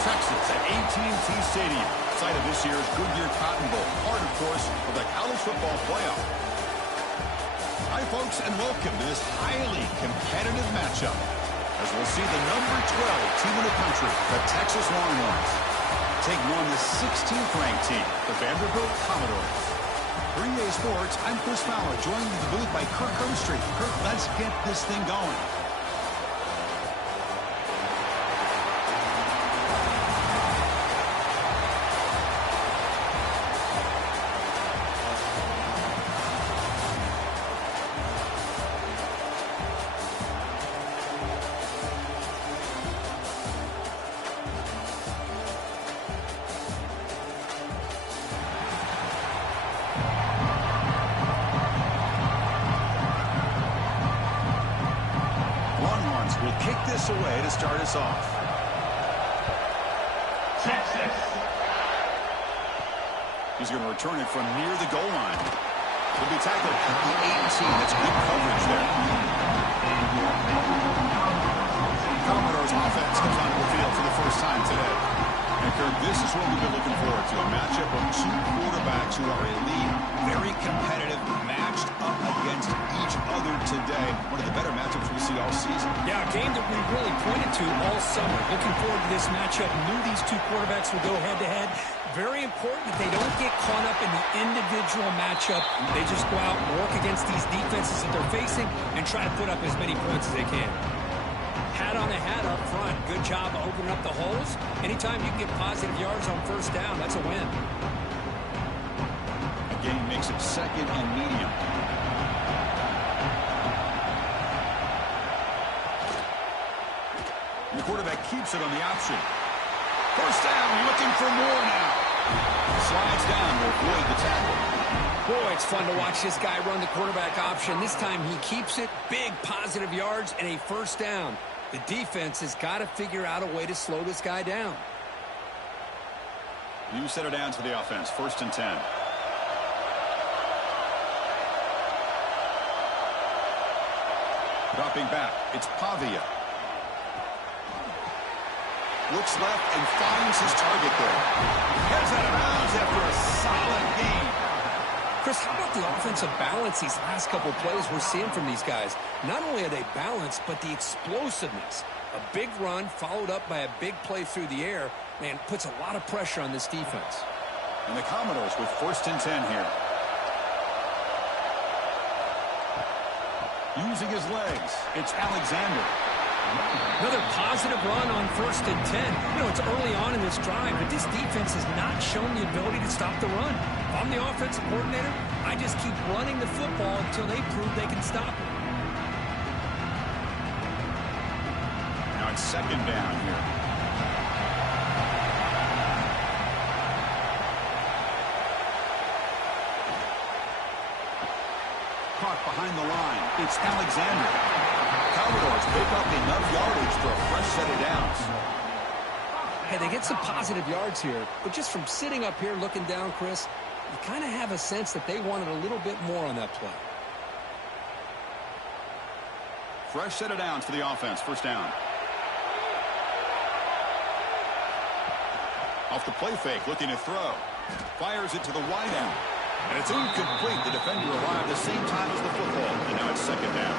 Texas at AT&T Stadium, site of this year's Goodyear Cotton Bowl, part, of course, of the college football playoff. Hi, folks, and welcome to this highly competitive matchup, as we'll see the number 12 team in the country, the Texas Longhorns, taking on the 16th ranked team, the Vanderbilt Commodores. For EA Sports, I'm Chris Fowler, joined in the booth by Kirk Hermstreet. Kirk, let's get this thing going. Will kick this away to start us off. Texas. He's going to return it from near the goal line. He'll be tackled at the 18. That's good coverage there. Commodores offense comes onto the field for the first time today. And Kirk, this is what we've been looking forward to, a matchup of two quarterbacks who are elite, very competitive, matched up against each other today. One of the better matchups we'll see all season. Yeah, a game that we really pointed to all summer. Looking forward to this matchup. Knew these two quarterbacks would go head-to-head. Very important that they don't get caught up in the individual matchup. They just go out and work against these defenses that they're facing and try to put up as many points as they can. Hat on a hat up front. Good job of opening up the holes. Anytime you can get positive yards on first down, that's a win. Again, makes it second and medium. The quarterback keeps it on the option. First down, looking for more now. Slides down to avoid the tackle. Boy, it's fun to watch this guy run the quarterback option. This time he keeps it. Big positive yards and a first down. The defense has got to figure out a way to slow this guy down. You set her down to the offense. First and 10. Dropping back. It's Pavia. Looks left and finds his target there. Heads out of bounds after a solid game. Chris, how about the offensive balance these last couple plays we're seeing from these guys? Not only are they balanced, but the explosiveness. A big run followed up by a big play through the air, man, puts a lot of pressure on this defense. And the Commodores with first and 10 here. Using his legs, it's Alexander. Another positive run on first and 10. You know, it's early on in this drive, but this defense has not shown the ability to stop the run. If I'm the offensive coordinator, I just keep running the football until they prove they can stop it. Now it's second down here. Caught behind the line. It's Alexander. Commodores pick up enough yardage for a fresh set of downs. Hey, they get some positive yards here, but just from sitting up here looking down, Chris, you kind of have a sense that they wanted a little bit more on that play. Fresh set of downs for the offense. First down. Off the play fake, looking to throw. Fires it to the wide end. And it's incomplete. The defender arrived at the same time as the football. And now it's second down.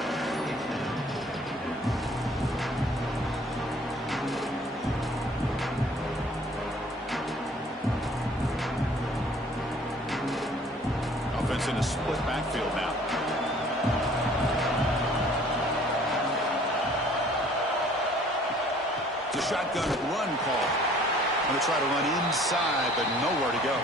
Offense in a split backfield now. The shotgun run call. Going to try to run inside, but nowhere to go.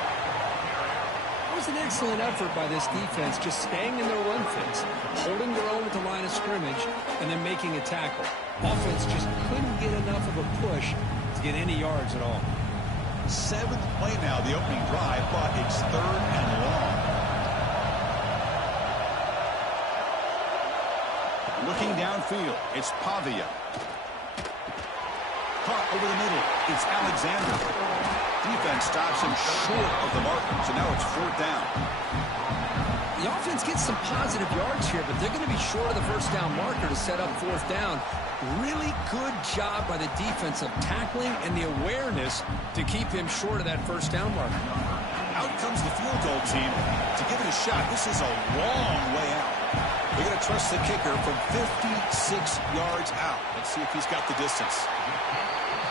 It was an excellent effort by this defense, just staying in their run fits, holding their own at the line of scrimmage, and then making a tackle. Offense just couldn't get enough of a push to get any yards at all. Seventh play now, the opening drive, but it's third and long. Looking downfield, it's Pavia. Caught over the middle, it's Alexander. Defense stops him short of the marker, so now it's fourth down. The offense gets some positive yards here, but they're going to be short of the first down marker to set up fourth down. Really good job by the defense of tackling and the awareness to keep him short of that first down mark. Out comes the field goal team to give it a shot. This is a long way out. They're going to trust the kicker from 56 yards out. Let's see if he's got the distance.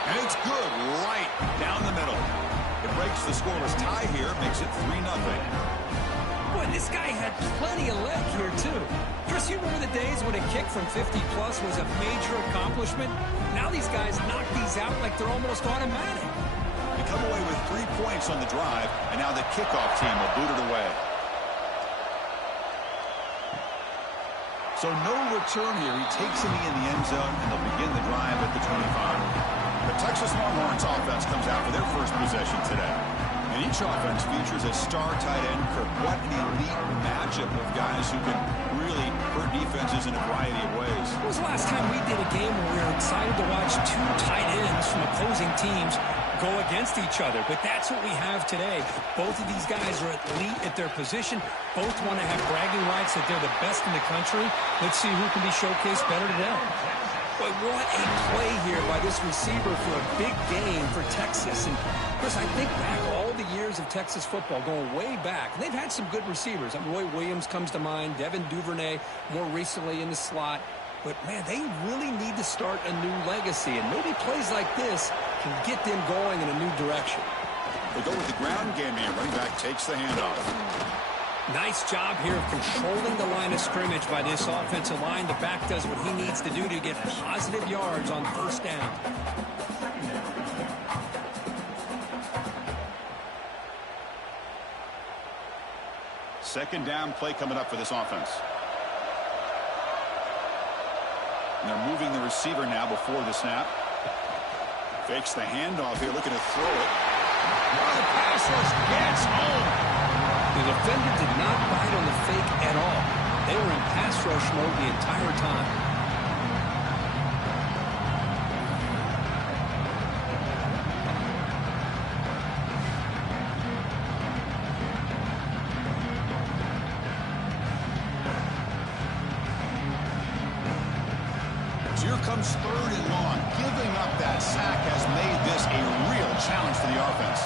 And it's good right down the middle. It breaks the scoreless tie here, makes it 3-0. Boy, this guy had plenty of leg here, too. Chris, you remember the days when a kick from 50-plus was a major accomplishment? Now these guys knock these out like they're almost automatic. They come away with 3 points on the drive, and now the kickoff team will boot it away. So no return here. He takes a knee in the end zone, and they'll begin the drive at the 25. The Texas Longhorns offense comes out for their first possession today. And each offense features a star tight end. Kirk, what an elite matchup of guys who can really hurt defenses in a variety of ways. When was the last time we did a game where we were excited to watch 2 tight ends from opposing teams go against each other? But that's what we have today. Both of these guys are elite at their position. Both want to have bragging rights that they're the best in the country. Let's see who can be showcased better today. But what a play here by this receiver for a big game for Texas. And, Chris, I think back all the years of Texas football, going way back. And they've had some good receivers. Roy Williams comes to mind, Devin Duvernay more recently in the slot. But, man, they really need to start a new legacy. And maybe plays like this can get them going in a new direction. They go with the ground game here. Running back takes the handoff. Nice job here of controlling the line of scrimmage by this offensive line. The back does what he needs to do to get positive yards on first down. Second down play coming up for this offense. And they're moving the receiver now before the snap. Fakes the handoff here, looking to throw it. Oh, the pass rush gets home. The defender did not bite on the fake at all. They were in pass rush mode the entire time. So here comes 3rd and long. Giving up that sack has made this a real challenge for the offense.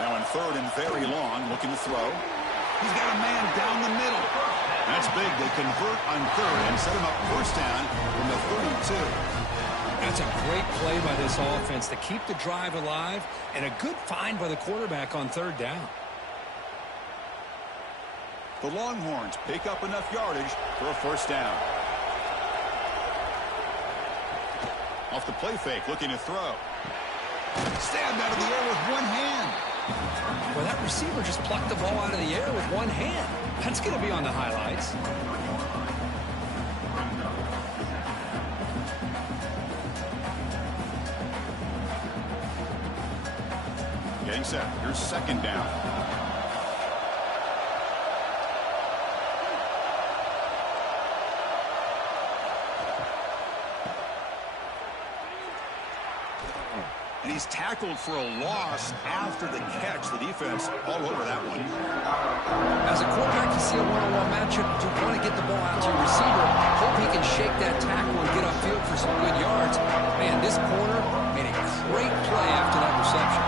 Now in 3rd and very long, looking to throw. He's got a man down the middle. That's big. They convert on 3rd and set him up first down from the 32. That's a great play by this offense to keep the drive alive, and a good find by the quarterback on 3rd down. The Longhorns pick up enough yardage for a first down. Off the play fake, looking to throw. Stabbed out of the air with one hand. Well, that receiver just plucked the ball out of the air with one hand. That's going to be on the highlights. Getting set. Here's 2nd down. And he's tackled for a loss after the catch. The defense all over that one. As a quarterback, you see a one-on-one matchup. You want to get the ball out to your receiver. Hope he can shake that tackle and get upfield for some good yards. Man, this corner made a great play after that reception.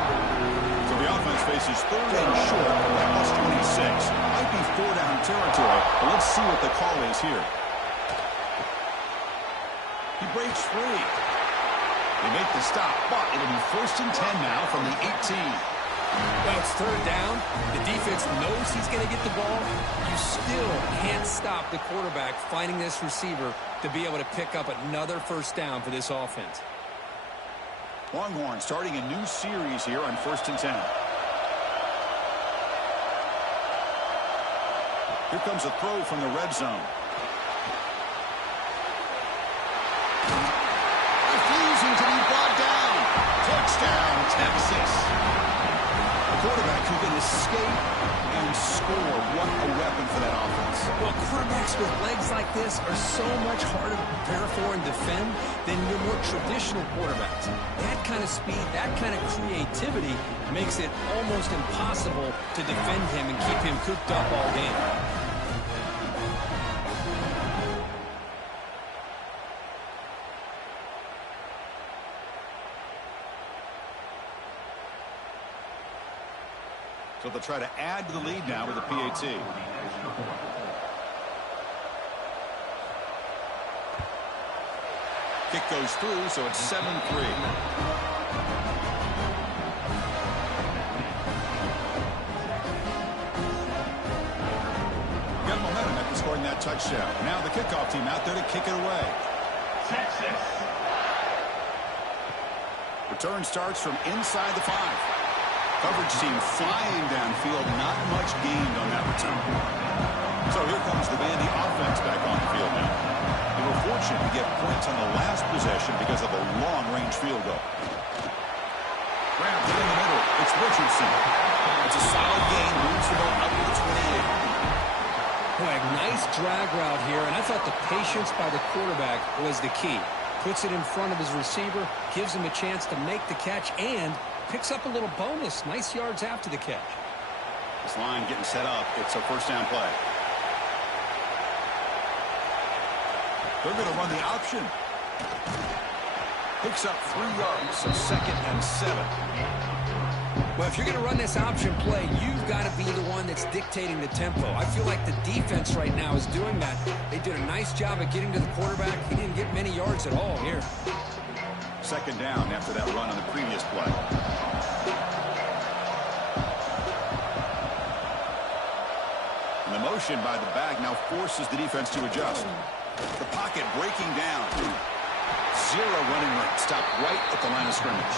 So the offense faces 3rd and short from the +26. Might be 4-down territory, but let's see what the call is here. He breaks free. They make the stop, but it'll be 1st and 10 now from the 18. Well, it's 3rd down. The defense knows he's going to get the ball. You still can't stop the quarterback finding this receiver to be able to pick up another first down for this offense. Longhorn starting a new series here on 1st and 10. Here comes a throw from the red zone. Refusing to be brought down. Touchdown, Texas. A quarterback who can escape and score. What a weapon for that offense. Well, quarterbacks with legs like this are so much harder to prepare for and defend than your more traditional quarterbacks. That kind of speed, that kind of creativity makes it almost impossible to defend him and keep him cooped up all game. So they'll try to add to the lead now with a PAT. Kick goes through, so it's 7-3. Got momentum after scoring that touchdown. Now the kickoff team out there to kick it away. Texas. Return starts from inside the 5. Coverage team flying downfield. Not much gained on that return. So here comes the Vandy offense back on the field now. They were fortunate to get points on the last possession because of a long-range field goal. Grab in the middle. It's Richardson. It's a solid gain. Moves the ball up to the 28. Boy, nice drag route here, and I thought the patience by the quarterback was the key. Puts it in front of his receiver, gives him a chance to make the catch, and picks up a little bonus. Nice yards after the catch. This line getting set up. It's a first down play. They're going to run the option. Picks up 3 yards, so 2nd and 7. Well, if you're going to run this option play, you've got to be the one that's dictating the tempo. I feel like the defense right now is doing that. They did a nice job of getting to the quarterback. He didn't get many yards at all here. 2nd down after that run on the previous play. And the motion by the back now forces the defense to adjust. The pocket breaking down. 0 running room. Stopped right at the line of scrimmage.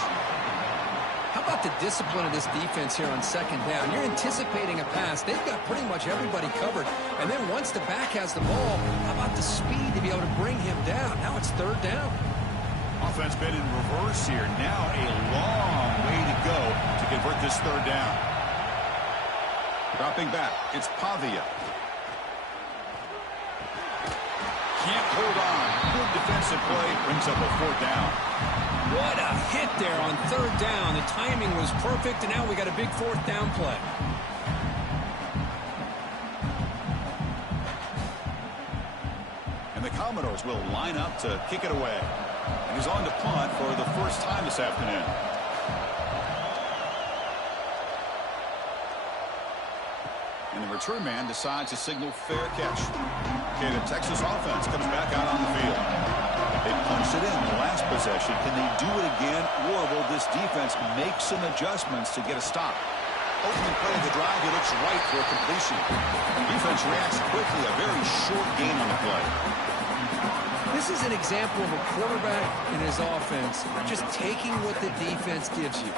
How about the discipline of this defense here on 2nd down? You're anticipating a pass. They've got pretty much everybody covered. And then once the back has the ball, how about the speed to be able to bring him down? Now it's 3rd down. Offense been in reverse here. Now a long way to go to convert this 3rd down. Dropping back. It's Pavia. Can't hold on. Good defensive play. Brings up a 4th down. What a hit there on 3rd down. The timing was perfect, and now we got a big 4th down play. And the Commodores will line up to kick it away. And he's on to punt for the first time this afternoon. And the return man decides to signal fair catch. Okay, the Texas offense comes back out on the field. They punched it in the last possession. Can they do it again, or will this defense make some adjustments to get a stop? Opening play of the drive, he looks right for a completion. Defense reacts quickly, a very short gain on the play. This is an example of a quarterback and his offense just taking what the defense gives you.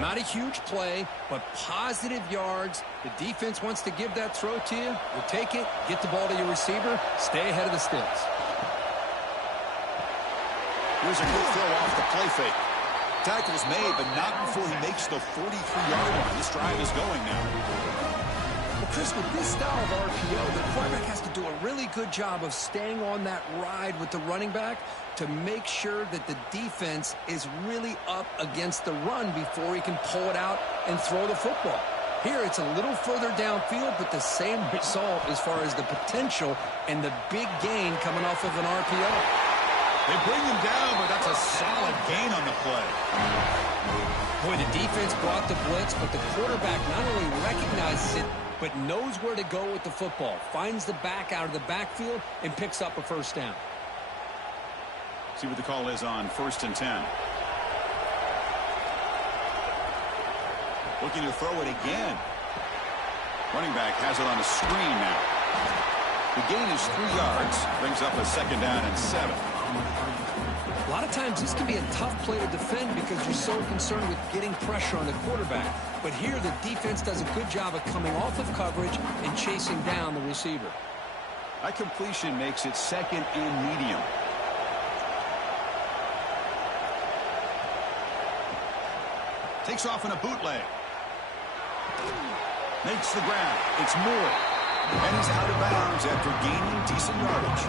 Not a huge play, but positive yards. The defense wants to give that throw to you. You take it, get the ball to your receiver, stay ahead of the sticks. Here's a good throw off the play fake. Tackle's made, but not before he makes the 43-yard line. This drive is going now. Well, Chris, with this style of RPO, the quarterback has to do a really good job of staying on that ride with the running back to make sure that the defense is really up against the run before he can pull it out and throw the football. Here, it's a little further downfield, but the same result as far as the potential and the big gain coming off of an RPO. They bring him down, but that's a solid gain on the play. Boy, the defense brought the blitz, but the quarterback not only recognizes it, but knows where to go with the football. Finds the back out of the backfield and picks up a 1st down. See what the call is on 1st and 10. Looking to throw it again. Running back has it on a screen now. The gain is 3 yards. Brings up a 2nd down and 7. A lot of times this can be a tough play to defend because you're so concerned with getting pressure on the quarterback. But here the defense does a good job of coming off of coverage and chasing down the receiver. That completion makes it 2nd and medium. Takes off in a bootleg. Makes the grab. It's Moore. And he's out of bounds after gaining decent yardage.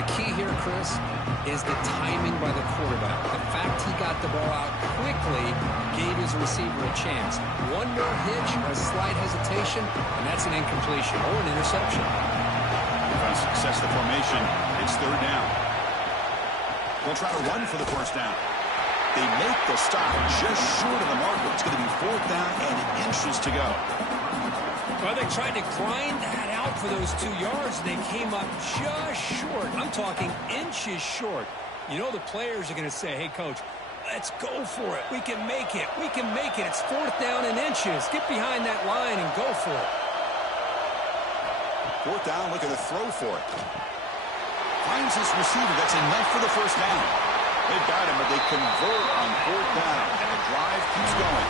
The key here, Chris, is the timing by the quarterback. The fact he got the ball out quickly gave his receiver a chance. One more hitch or a slight hesitation, and that's an incompletion or an interception. Defense sets the formation. It's 3rd down. They'll try to run for the 1st down. They make the stop just short of the marker. It's going to be 4th down and inches to go. Well, they tried to grind that out for those 2 yards. They came up just short. I'm talking inches short. You know the players are going to say, hey, Coach, let's go for it. We can make it. We can make it. It's 4th down and inches. Get behind that line and go for it. 4th down, looking to throw for it. Finds his receiver. That's enough for the 1st down. They've got him, but they convert on 4th down, and the drive keeps going.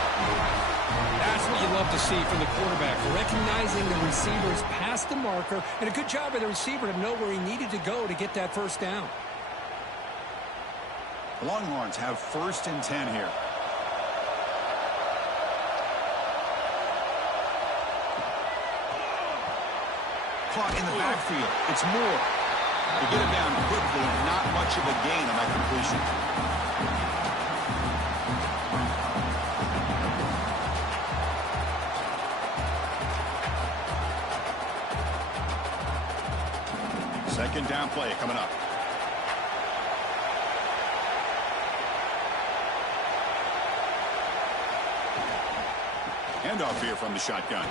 That's what you love to see from the quarterback, recognizing the receivers past the marker, and a good job by the receiver to know where he needed to go to get that 1st down. The Longhorns have 1st and 10 here. Caught in the backfield. It's Moore. They get him down quickly. Not much of a gain on that completion. Second down play coming up. Handoff here from the shotgun.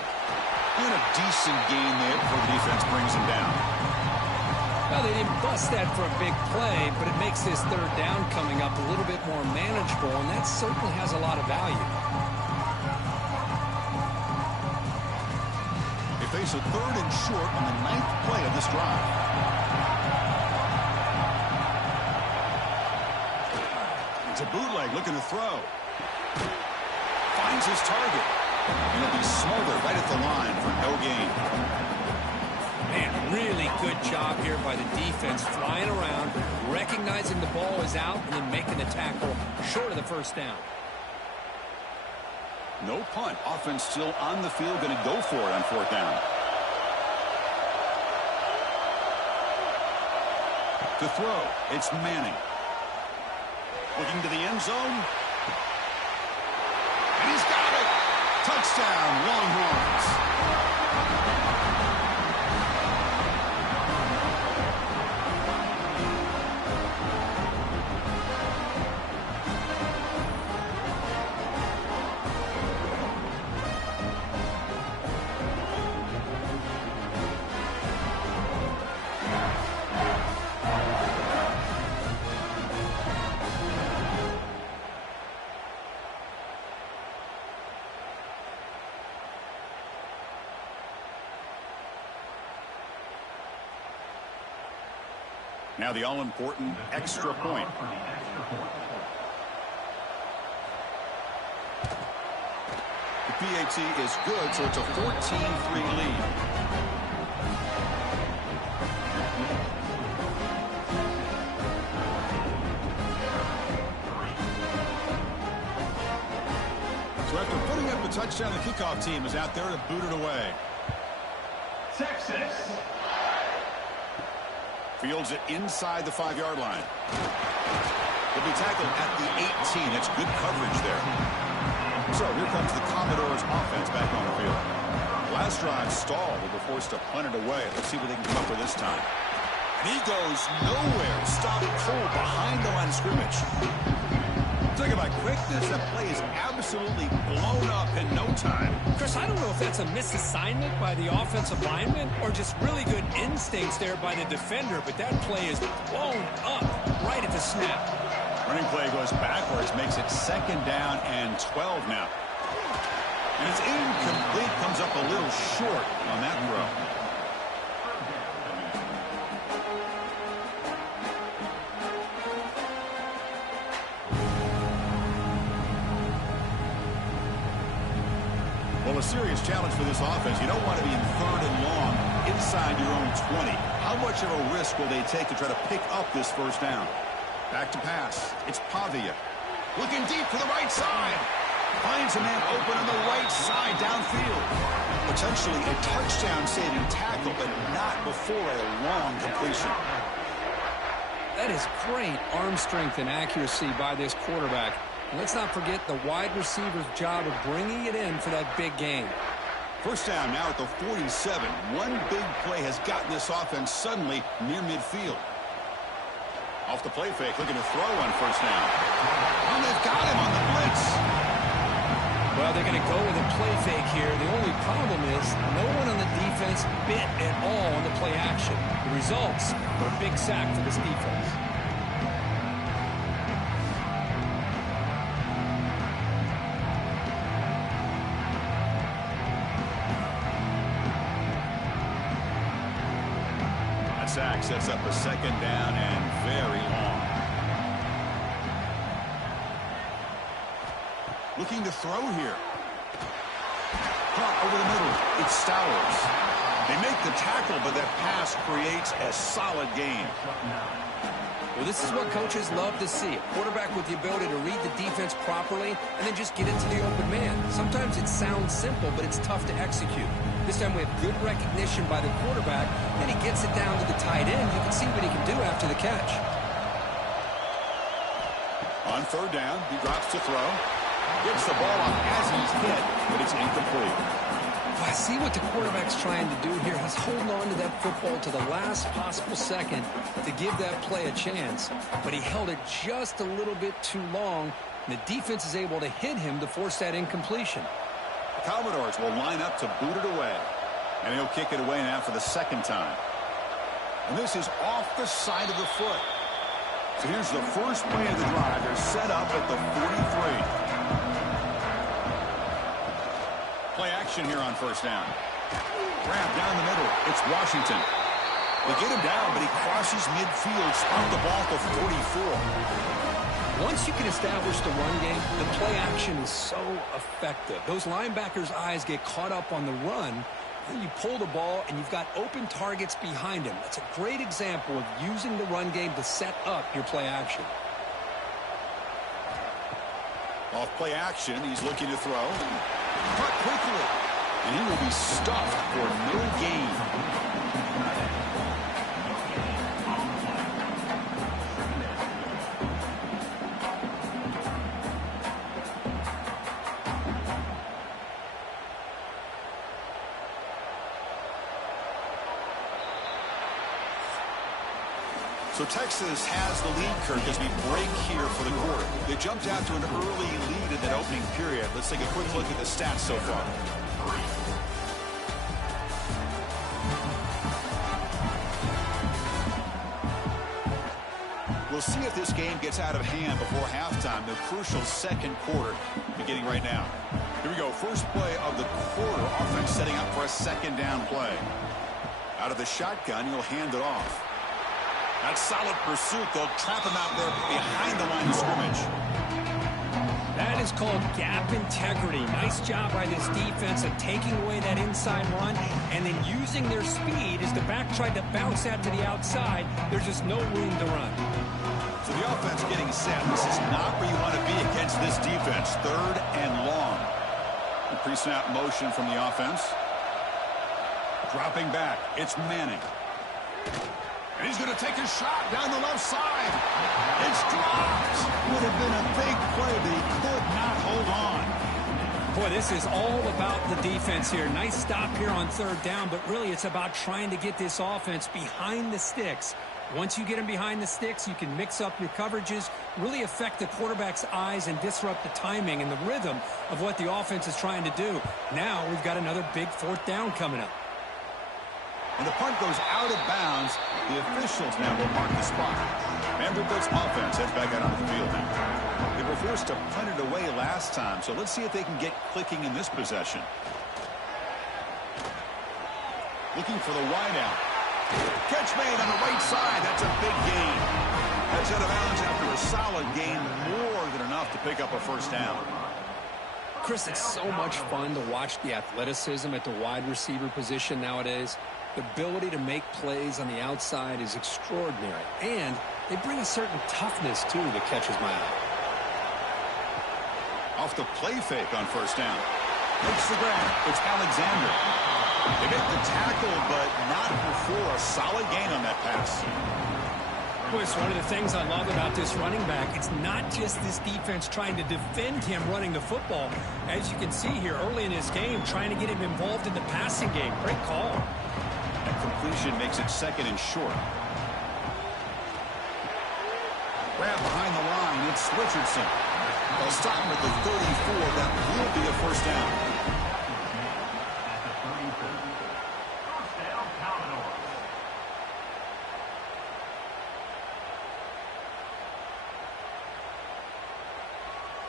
And a decent gain there before the defense brings him down. Well, they didn't bust that for a big play, but it makes this 3rd down coming up a little bit more manageable, and that certainly has a lot of value. They face a 3rd and short on the 9th play of this drive. It's a bootleg looking to throw. Finds his target. And he'll be smothered right at the line for no gain. Man, really good job here by the defense, flying around, recognizing the ball is out, and then making the tackle short of the 1st down. No punt. Offense still on the field, going to go for it on 4th down. To throw, it's Manning. Looking to the end zone. And he's got it. Touchdown, Longhorns. Now the all-important extra point. The PAT is good, so it's a 14-3 lead. So after putting up a touchdown, the kickoff team is out there to boot it away. Texas. Fields it inside the 5-yard line. He'll be tackled at the 18. That's good coverage there. So here comes the Commodores offense back on the field. Last drive stalled. They were forced to punt it away. Let's see what they can come up with this time. And he goes nowhere. Stop cold behind the line of scrimmage. Talk about quickness. That play is absolutely blown up in no time. Chris, I don't know if that's a misassignment by the offensive lineman or just really good instincts there by the defender, but that play is blown up right at the snap. Running play goes backwards, makes it 2nd down and 12 now. And it's incomplete, comes up a little short on that throw. Well, a serious challenge for this offense. You don't want to be in 3rd and long inside your own 20. How much of a risk will they take to try to pick up this 1st down? Back to pass. It's Pavia. Looking deep to the right side. Finds a man open on the right side downfield. Potentially a touchdown-saving tackle, but not before a long completion. That is great arm strength and accuracy by this quarterback. And let's not forget the wide receiver's job of bringing it in for that big gain. 1st down now at the 47. One big play has gotten this offense suddenly near midfield. Off the play fake, looking to throw on first down. And they've got him on the blitz. Well, they're going to go with a play fake here. The only problem is no one on the defense bit at all on the play action. The results are a big sack for this defense. That sack sets up a second down and very long. Looking to throw here. Caught over the middle. It's Stowers. They make the tackle, but that pass creates a solid gain. Well, this is what coaches love to see. A quarterback with the ability to read the defense properly and then just get into the open man. Sometimes it sounds simple, but it's tough to execute. This time we have good recognition by the quarterback. Then he gets it down to the tight end. You can see what he can do after the catch. On third down, he drops to throw. Gets the ball off as he's hit, but it's incomplete. I see what the quarterback's trying to do here. He's holding on to that football to the last possible second to give that play a chance, but he held it just a little bit too long, and the defense is able to hit him to force that incompletion. The Commodores will line up to boot it away, and he'll kick it away now for the second time. And this is off the side of the foot. So here's the first play of the drive. They're set up at the 43. Play action here on first down. Grab down the middle. It's Washington. They get him down, but he crosses midfield, spot the ball to 44. Once you can establish the run game, the play action is so effective. Those linebackers' eyes get caught up on the run. Then you pull the ball, and you've got open targets behind him. It's a great example of using the run game to set up your play action. Off play action, he's looking to throw. Cut quickly, and he will be stuffed for no gain. So Texas has the lead, Kirk, as we break here for the quarter. They jumped out to an early lead in that opening period. Let's take a quick look at the stats so far. We'll see if this game gets out of hand before halftime. The crucial second quarter beginning right now. Here we go. First play of the quarter. Offense setting up for a second down play. Out of the shotgun, he'll hand it off. That's solid pursuit. They'll trap him out there behind the line of scrimmage. That is called gap integrity. Nice job by this defense of taking away that inside run and then using their speed as the back tried to bounce out to the outside. There's just no room to run. So the offense getting set. This is not where you want to be against this defense. Third and long. The pre-snap motion from the offense. Dropping back. It's Manning. And he's going to take a shot down the left side. It's dropped. Would have been a big play, but he could not hold on. Boy, this is all about the defense here. Nice stop here on third down, but really it's about trying to get this offense behind the sticks. Once you get them behind the sticks, you can mix up your coverages, really affect the quarterback's eyes and disrupt the timing and the rhythm of what the offense is trying to do. Now we've got another big fourth down coming up. And the punt goes out of bounds. The officials now will mark the spot. Vanderbilt's offense heads back out on the field now. They were forced to punt it away last time, so let's see if they can get clicking in this possession. Looking for the wideout. Catch made on the right side. That's a big gain. That's out of bounds after a solid gain, more than enough to pick up a first down. Chris, it's so much fun to watch the athleticism at the wide receiver position nowadays. The ability to make plays on the outside is extraordinary, and they bring a certain toughness, too, that catches my eye. Off the play fake on first down. Makes the grab. It's Alexander. They make the tackle, but not before a solid gain on that pass. Boy, it's one of the things I love about this running back. It's not just this defense trying to defend him running the football. As you can see here early in this game, trying to get him involved in the passing game. Great call. That completion makes it second and short. Grab behind the line. It's Richardson. They'll stop him at the 34. That will be a first down. At the 34. First down, Commodores.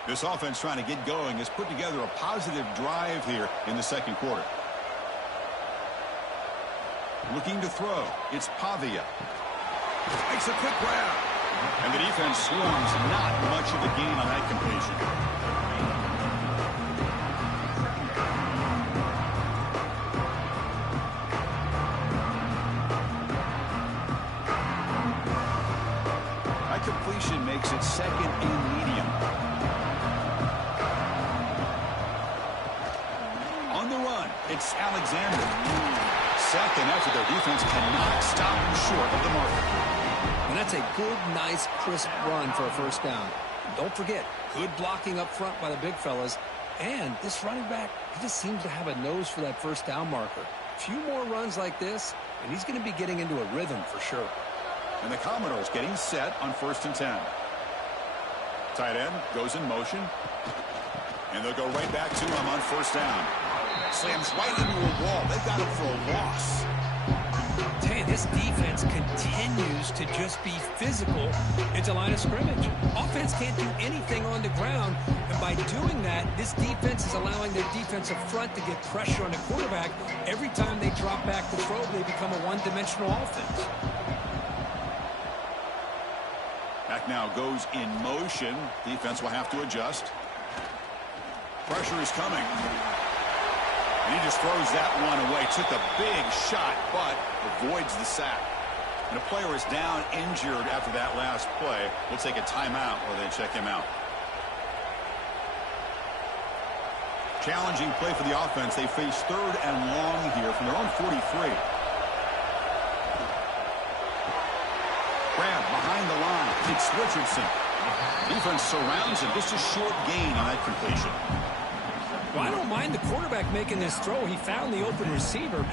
This offense trying to get going has put together a positive drive here in the second quarter. Looking to throw. It's Pavia. Makes a quick grab. And the defense swarms. Not much of a gain on that completion. That completion makes it second and medium. On the run, it's Alexander. Second effort, their defense cannot stop him short of the marker. And that's a good, nice, crisp run for a first down. Don't forget, good blocking up front by the big fellas. And this running back, he just seems to have a nose for that first down marker. A few more runs like this, and he's going to be getting into a rhythm for sure. And the Commodores getting set on 1st and 10. Tight end goes in motion. And they'll go right back to him on 1st down. Slams right into a wall. They've got him for a loss. This defense continues to just be physical into line of scrimmage. Offense can't do anything on the ground, and by doing that, this defense is allowing their defensive front to get pressure on the quarterback. Every time they drop back to throw, they become a one-dimensional offense. Back now goes in motion. Defense will have to adjust. Pressure is coming. And he just throws that one away. Took a big shot, but avoids the sack. And a player is down injured after that last play. We'll take a timeout or they check him out. Challenging play for the offense. They face 3rd and long here from their own 43. Grab behind the line. It's Richardson. Defense surrounds him. Just a short gain on that completion. Well, I don't mind the quarterback making this throw. He found the open receiver.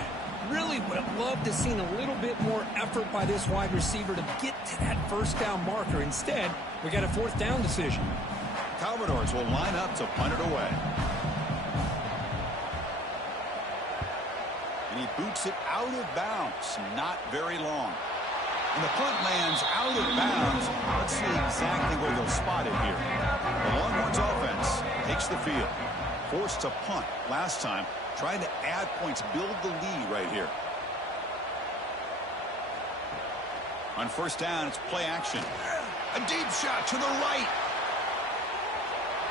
Really would have loved to have seen a little bit more effort by this wide receiver to get to that first down marker. Instead, we got a 4th down decision. Commodores will line up to punt it away. And he boots it out of bounds. Not very long. And the punt lands out of bounds. Let's see exactly where they'll spot it here. The Longhorns offense takes the field. Forced to punt last time. Trying to add points, build the lead right here. On 1st down, it's play action. A deep shot to the right.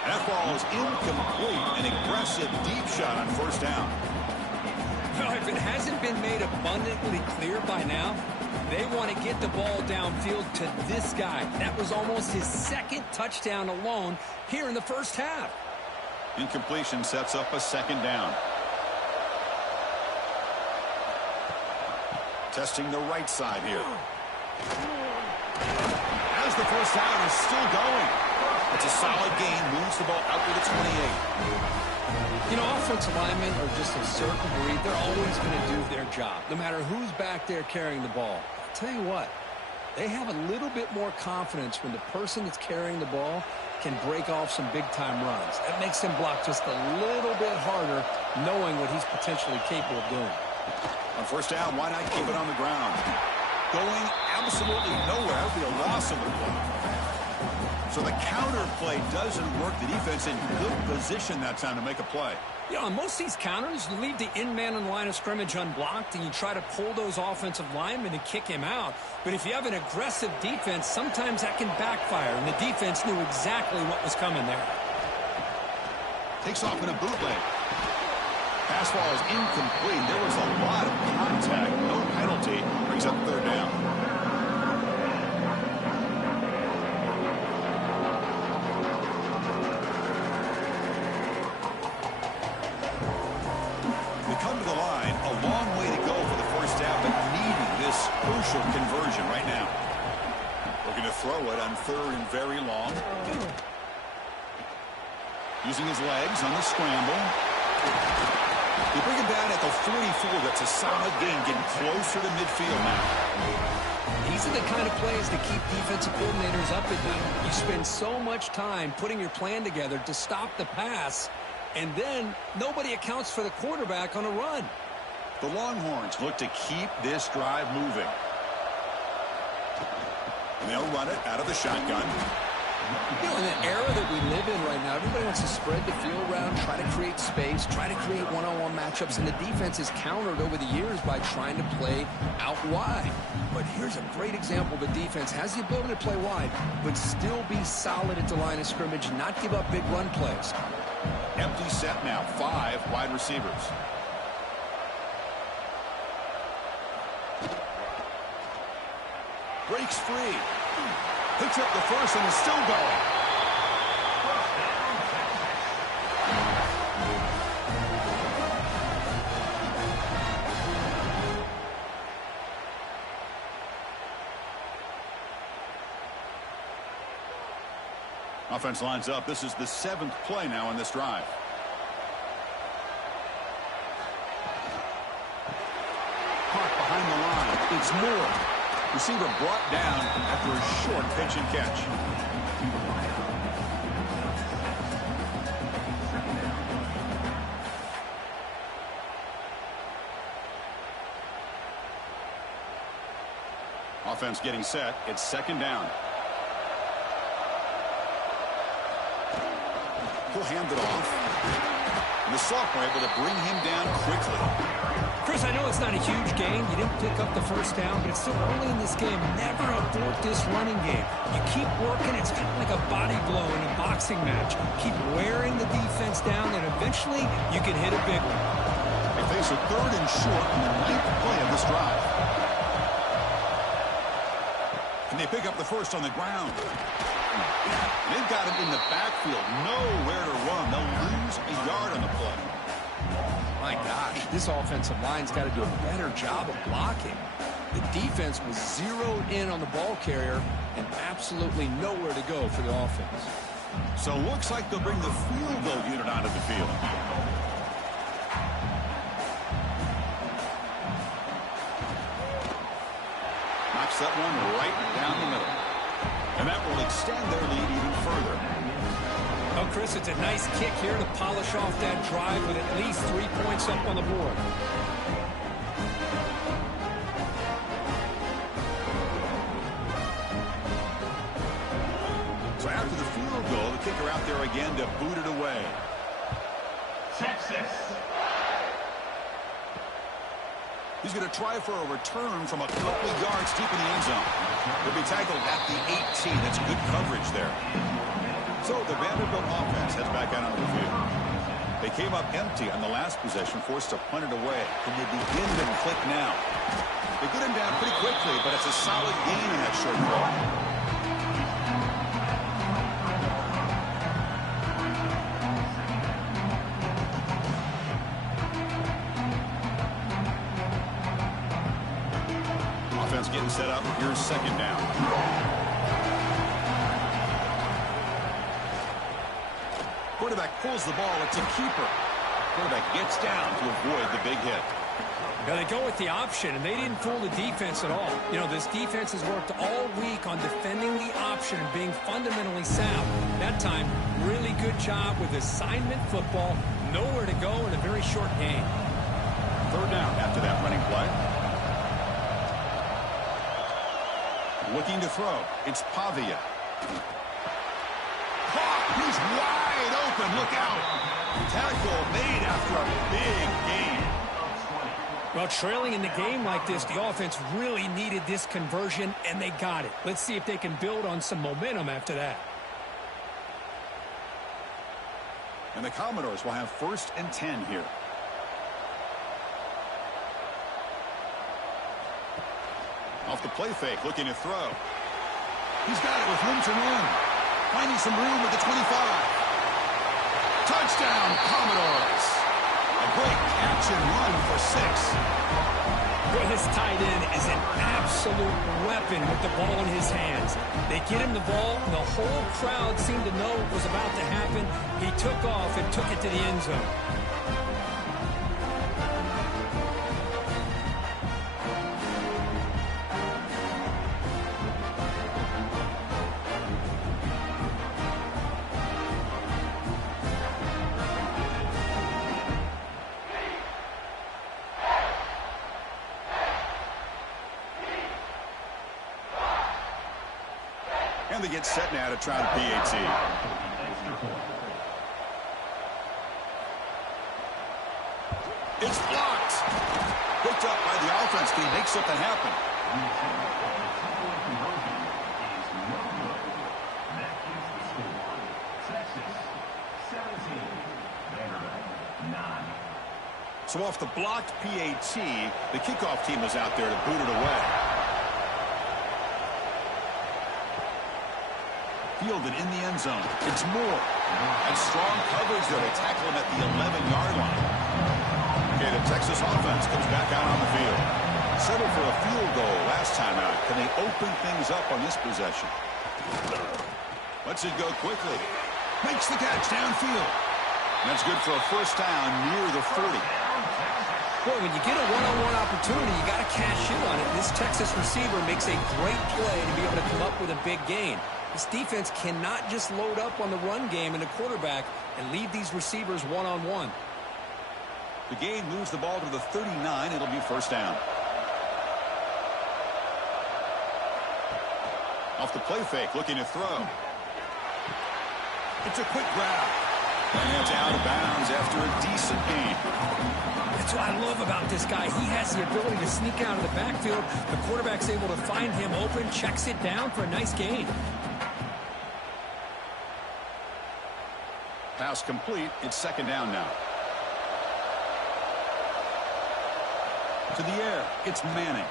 And that ball is incomplete. An aggressive deep shot on 1st down. Well, if it hasn't been made abundantly clear by now, they want to get the ball downfield to this guy. That was almost his 2nd touchdown alone here in the first half. Incompletion sets up a 2nd down. Testing the right side here. As the first down is still going. It's a solid gain. Moves the ball out to the 28. You know, offensive linemen are just a certain breed. They're always going to do their job, no matter who's back there carrying the ball. I'll tell you what, they have a little bit more confidence when the person that's carrying the ball can break off some big-time runs. That makes him block just a little bit harder, knowing what he's potentially capable of doing. On 1st down, why not keep it on the ground? Going absolutely nowhere. That would be a loss of the play. So the counter play doesn't work. The defense in good position that time to make a play. You know, on most of these counters, you leave the in-man on the line of scrimmage unblocked, and you try to pull those offensive linemen and kick him out. But if you have an aggressive defense, sometimes that can backfire, and the defense knew exactly what was coming there. Takes off in a bootleg. Pass ball is incomplete. There was a lot of contact. No penalty. Brings up 3rd down. They come to the line. A long way to go for the first down, but needing this crucial conversion right now. Looking to throw it on 3rd and very long. Using his legs on the scramble. They bring him down at the 44. That's a solid gain, getting closer to midfield now. These are the kind of plays that keep defensive coordinators up at night. You spend so much time putting your plan together to stop the pass, and then nobody accounts for the quarterback on a run. The Longhorns look to keep this drive moving. And they'll run it out of the shotgun. You know, in the era that we live in right now, everybody wants to spread the field around, try to create space, try to create one-on-one matchups, and the defense is countered over the years by trying to play out wide. But here's a great example. The defense has the ability to play wide, but still be solid at the line of scrimmage, not give up big run plays. Empty set now, 5 wide receivers. Breaks free. Picks up the first and is still going. Offense lines up. This is the 7th play now in this drive. Park behind the line. It's Moore. Receiver brought down after a short pitch and catch. Offense getting set. It's 2nd down. He'll hand it off. And the sophomore able to bring him down quickly. Chris, I know it's not a huge gain. You didn't pick up the first down, but it's still early in this game. Never abort this running game. You keep working. It's kind of like a body blow in a boxing match. Keep wearing the defense down, and eventually you can hit a big one. They face a 3rd and short in the 9th play of this drive. And they pick up the first on the ground. They've got him in the backfield. Nowhere to run. They'll lose a yard on the play. My gosh, this offensive line's got to do a better job of blocking. The defense was zeroed in on the ball carrier and absolutely nowhere to go for the offense. So looks like they'll bring the field goal unit onto the field. Knocks that one right down the middle. And that will extend their lead even further. Oh, Chris, it's a nice kick here to polish off that drive with at least 3 points up on the board. So after the field goal, the kicker out there again to boot it away. Texas. He's going to try for a return from a couple yards deep in the end zone. He'll be tackled at the 18. That's good coverage there. So the Vanderbilt offense heads back out onto the field. They came up empty on the last possession, forced to punt it away. Can they begin to click now? They get him down pretty quickly, but it's a solid gain in that short throw. Offense getting set up. Here's 2nd down. Quarterback pulls the ball. It's a keeper. Quarterback gets down to avoid the big hit. Now they go with the option, and they didn't fool the defense at all. You know, this defense has worked all week on defending the option and being fundamentally sound. That time, really good job with assignment football. Nowhere to go in a very short game. 3rd down after that running play. Looking to throw. It's Pavia. He's wide open. Look out. Tackle made after a big gain. Well, trailing in the game like this, the offense really needed this conversion, and they got it. Let's see if they can build on some momentum after that. And the Commodores will have 1st and 10 here. Off the play fake, looking to throw. He's got it with room to run. Finding some room at the 25. Touchdown, Commodores. A great catch and run for 6. Well, this tight end is an absolute weapon with the ball in his hands. They get him the ball, and the whole crowd seemed to know what was about to happen. He took off and took it to the end zone. And they get set now to try the PAT. It's blocked. Picked up by the offense team. Make something happen. So off the blocked PAT, the kickoff team is out there to boot it away. Fielded in the end zone. It's Moore. And strong coverage there. They tackle him at the 11-yard line. Okay, the Texas offense comes back out on the field. Settled for a field goal last time out. Can they open things up on this possession? Lets it go quickly. Makes the catch downfield. That's good for a first down near the 40. Boy, when you get a one-on-one opportunity, you got to cash in on it. This Texas receiver makes a great play to be able to come up with a big gain. This defense cannot just load up on the run game and the quarterback and leave these receivers one-on-one. The gain moves the ball to the 39. It'll be first down. Off the play fake, looking to throw. It's a quick grab. And it's out of bounds after a decent gain. That's what I love about this guy. He has the ability to sneak out of the backfield. The quarterback's able to find him open, checks it down for a nice gain. Pass complete. It's second down now. To the air. It's Manning.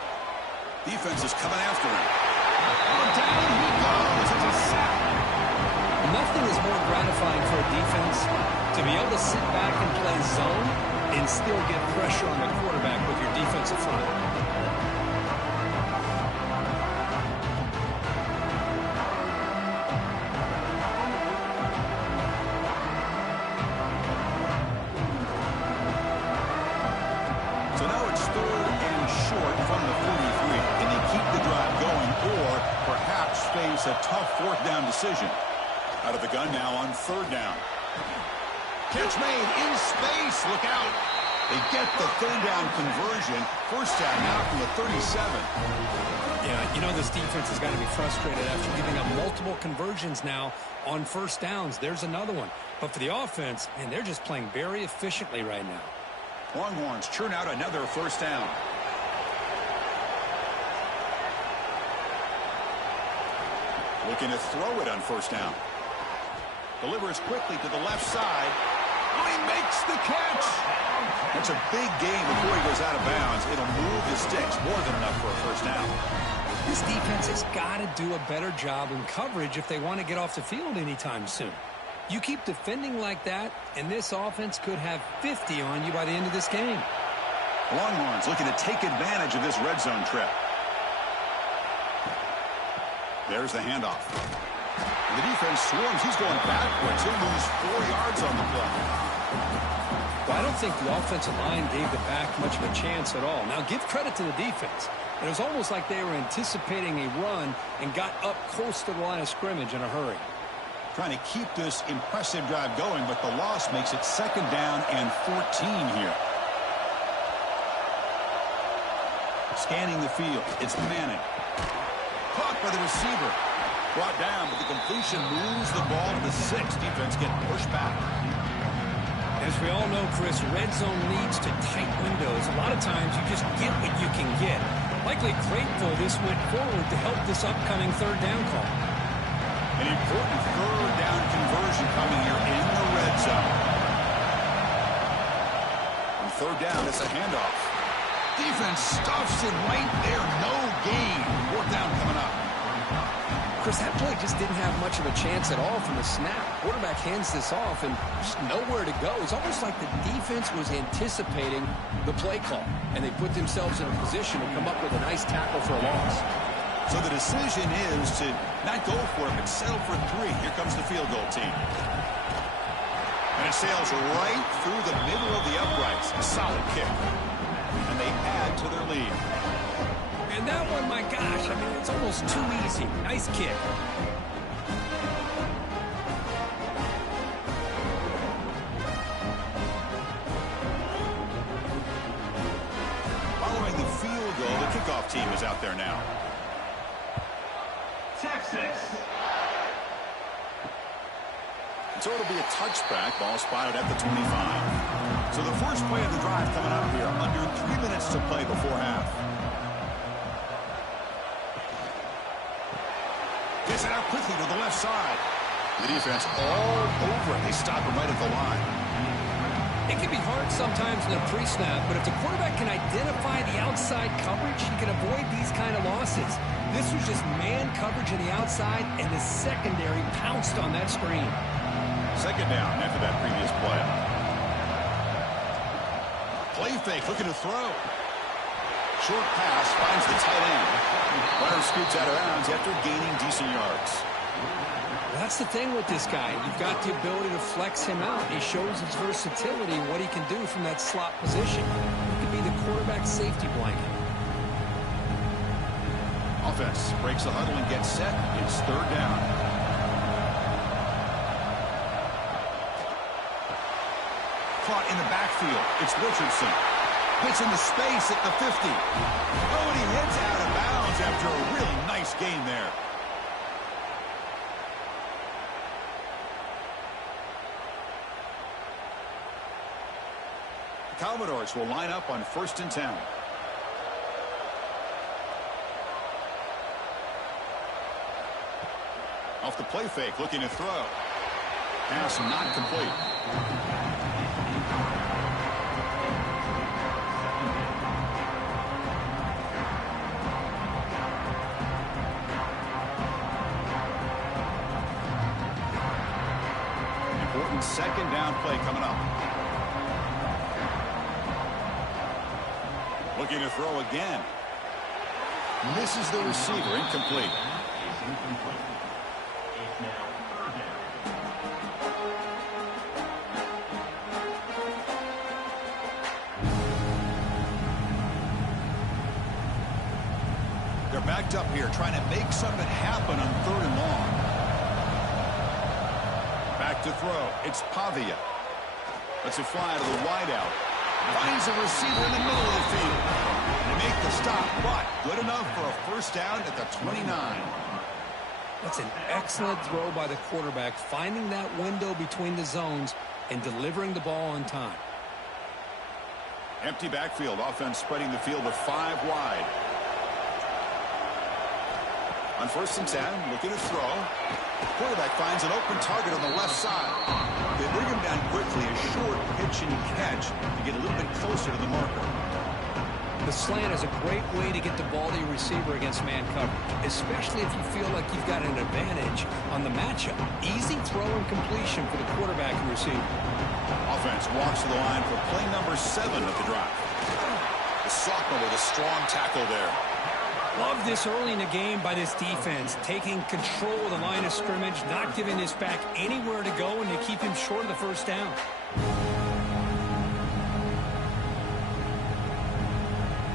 Defense is coming after him. Oh, down he goes. It's a sack. Nothing is more gratifying for a defense to be able to sit back and play zone and still get pressure on the quarterback with your defensive front. So now it's third and short from the 43. Can they keep the drive going or perhaps face a tough fourth down decision? Out of the gun now on third down. Catch made in space. Look out. They get the third down conversion. First down now from the 37. Yeah, you know this defense has got to be frustrated after giving up multiple conversions now on first downs. There's another one. But for the offense, man, they're just playing very efficiently right now. Longhorns churn out another first down. Looking to throw it on first down. Delivers quickly to the left side. Oh, he makes the catch. That's a big gain before he goes out of bounds. It'll move the sticks more than enough for a first down. This defense has got to do a better job in coverage if they want to get off the field anytime soon. You keep defending like that, and this offense could have 50 on you by the end of this game. Longhorns looking to take advantage of this red zone trip. There's the handoff. And the defense swarms. He's going backwards. He'll lose 4 yards on the play. Well, I don't think the offensive line gave the back much of a chance at all. Now, give credit to the defense. It was almost like they were anticipating a run and got up close to the line of scrimmage in a hurry. Trying to keep this impressive drive going, but the loss makes it second down and 14 here. Scanning the field. It's Manning. Caught by the receiver. Brought down, but the completion moves the ball to the 6. Defense getting pushed back. As we all know, Chris, red zone leads to tight windows. A lot of times you just get what you can get. Likely grateful this went forward to help this upcoming third down call. An important third down conversion coming here in the red zone. On third down, it's a handoff. Defense stuffs it right there. No gain. Fourth down coming up. Chris, that play just didn't have much of a chance at all from the snap. Quarterback hands this off and just nowhere to go. It's almost like the defense was anticipating the play call, and they put themselves in a position to come up with a nice tackle for a loss. So the decision is to not go for it, but settle for 3. Here comes the field goal team. And it sails right through the middle of the uprights. A solid kick. And they add to their lead. And that one, my gosh, I mean, it's almost too easy. Nice kick. Following the field goal, the kickoff team is out there now. Texas So it'll be a touchback. Ball spotted at the 25. So the first play of the drive coming up here. Under 3 minutes to play before half. Gets it out quickly to the left side. The defense all over it. They stop him right at the line. It can be hard sometimes in a pre-snap, but if the quarterback can identify the outside coverage, he can avoid these kind of losses. This was just man coverage on the outside, and the secondary pounced on that screen. Second down after that previous play. Play fake, looking to throw. Short pass finds the tight end. Runner scoots out of bounds after gaining decent yards. That's the thing with this guy. You've got the ability to flex him out. He shows his versatility and what he can do from that slot position. He could be the quarterback safety blanket. Offense breaks the huddle and gets set. It's third down. Caught in the backfield. It's Richardson. Hits into space at the 50. Oh, and he heads out of bounds after a really nice game there. The Commodores will line up on 1st and 10. Off the play fake, looking to throw. Pass not complete. Important second down play coming up. Looking to throw again. Misses the receiver, incomplete. They're backed up here, trying to make something happen on 3rd and long. Back to throw. It's Pavia. Lets it fly to the wideout. Finds a receiver in the middle of the field. They make the stop, but good enough for a first down at the 29. That's an excellent throw by the quarterback, finding that window between the zones and delivering the ball on time. Empty backfield. Offense spreading the field with 5 wide. On 1st and 10, looking to throw. Quarterback finds an open target on the left side. They bring him down quickly, a short pitch and catch to get a little bit closer to the marker. The slant is a great way to get the ball to your receiver against man coverage, especially if you feel like you've got an advantage on the matchup. Easy throw and completion for the quarterback and receiver. Offense walks to the line for play number 7 of the drive. The sophomore with a strong tackle there. Love this early in the game by this defense, taking control of the line of scrimmage, not giving this back anywhere to go, and to keep him short of the first down.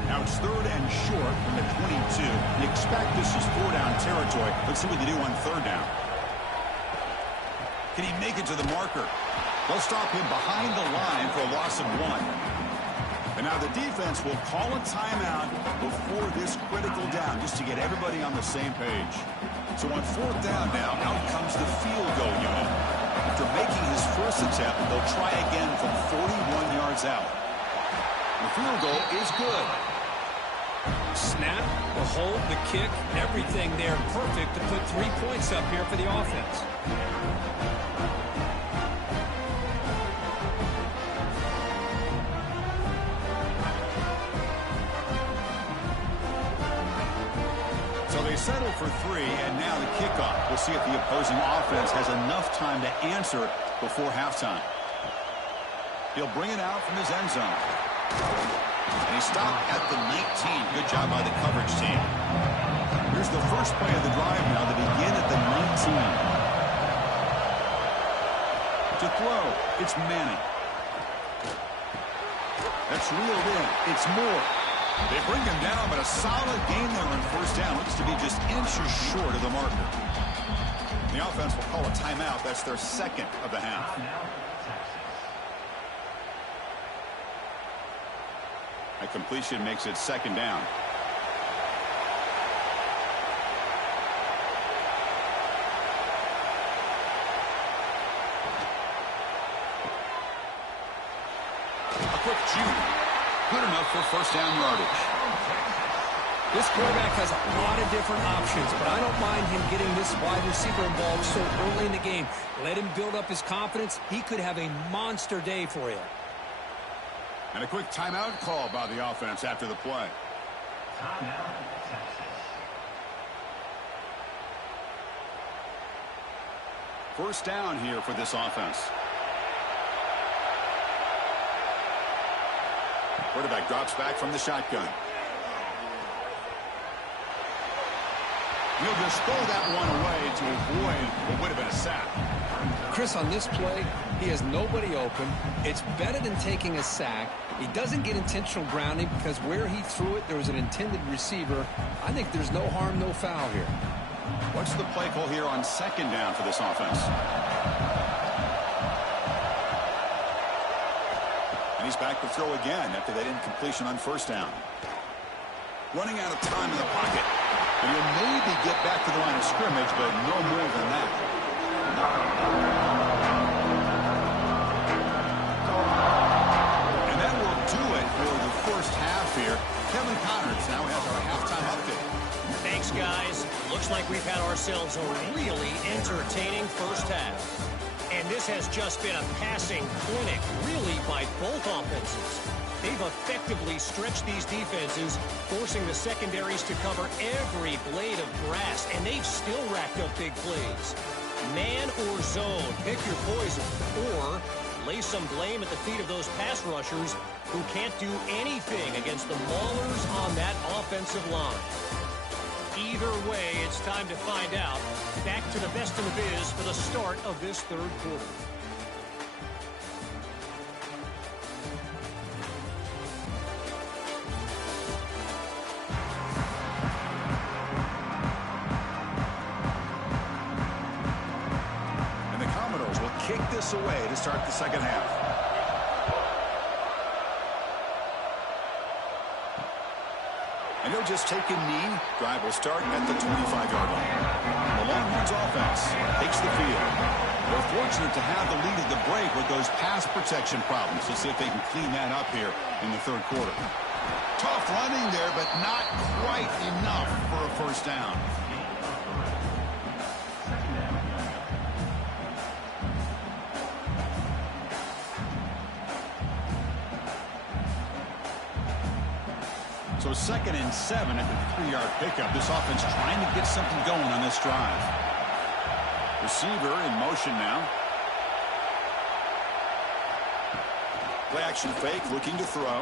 Now it's 3rd and short from the 22. You expect this is 4-down territory. Let's see what they do on 3rd down. Can he make it to the marker? They'll stop him behind the line for a loss of 1. And now the defense will call a timeout before this critical down, just to get everybody on the same page. So on 4th down now, out comes the field goal unit. After making his first attempt, they'll try again from 41 yards out. The field goal is good. Snap, the hold, the kick, everything there perfect to put 3 points up here for the offense. They settle for 3, and now the kickoff. We'll see if the opposing offense has enough time to answer it before halftime. He'll bring it out from his end zone. And he stopped at the 19. Good job by the coverage team. Here's the first play of the drive now. They begin at the 19. To throw, it's Manning. That's reeled in. It's Moore. They bring him down, but a solid game there on 1st down. Looks to be just inches short of the marker. The offense will call a timeout. That's their 2nd of the half. A completion makes it 2nd down. for first down yardage. This quarterback has a lot of different options, but I don't mind him getting this wide receiver involved so early in the game. Let him build up his confidence. He could have a monster day for you. And a quick timeout call by the offense after the play. Timeout, Texas. First down here for this offense. Quarterback drops back from the shotgun. He'll just throw that one away to avoid what would have been a sack. Chris, on this play, he has nobody open. It's better than taking a sack. He doesn't get intentional grounding because where he threw it, there was an intended receiver. I think there's no harm, no foul here. What's the play call here on second down for this offense? And he's back to throw again after that incompletion on first down. Running out of time in the pocket. And he'll maybe get back to the line of scrimmage, but no more than that. And that will do it for the first half here. Kevin Connors now has our halftime update. Thanks, guys. Looks like we've had ourselves a really entertaining first half. And this has just been a passing clinic, really, by both offenses. They've effectively stretched these defenses, forcing the secondaries to cover every blade of grass, and they've still racked up big plays. Man or zone, pick your poison, or lay some blame at the feet of those pass rushers who can't do anything against the maulers on that offensive line. Either way, it's time to find out. Back to the best in the biz for the start of this third quarter. Kick this away to start the second half. And he'll just take a knee. Drive will start at the 25-yard line. The Longhorns offense takes the field. They're fortunate to have the lead at the break with those pass protection problems. Let's see if they can clean that up here in the third quarter. Tough running there, but not quite enough for a first down. So 2nd and 7 at the 3-yard pickup. This offense trying to get something going on this drive. Receiver in motion now. Play action fake, looking to throw.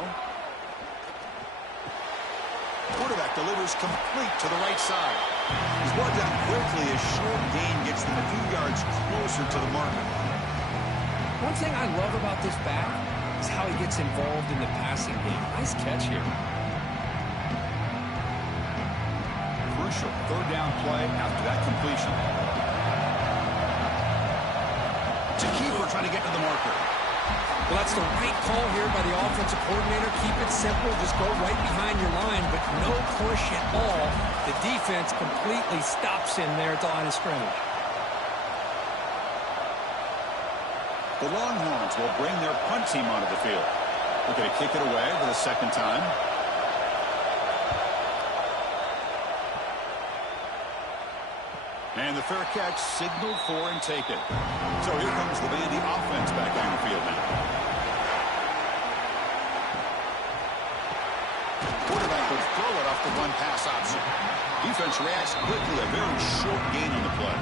Quarterback delivers complete to the right side. He's brought down quickly as short gain gets them a few yards closer to the marker. One thing I love about this back is how he gets involved in the passing game. Nice catch here. Crucial third down play after that completion. To keeper trying to get to the marker. Well, that's the right call here by the offensive coordinator. Keep it simple. Just go right behind your line, but no push at all. The defense completely stops him there at the line of scrimmage. The Longhorns will bring their punt team onto the field. They're going to kick it away for the second time. And the fair catch signaled for and taken. So here comes the Vandy offense back on the field now. Quarterback would throw it off the run pass option. Defense reacts quickly, a very short gain on the play.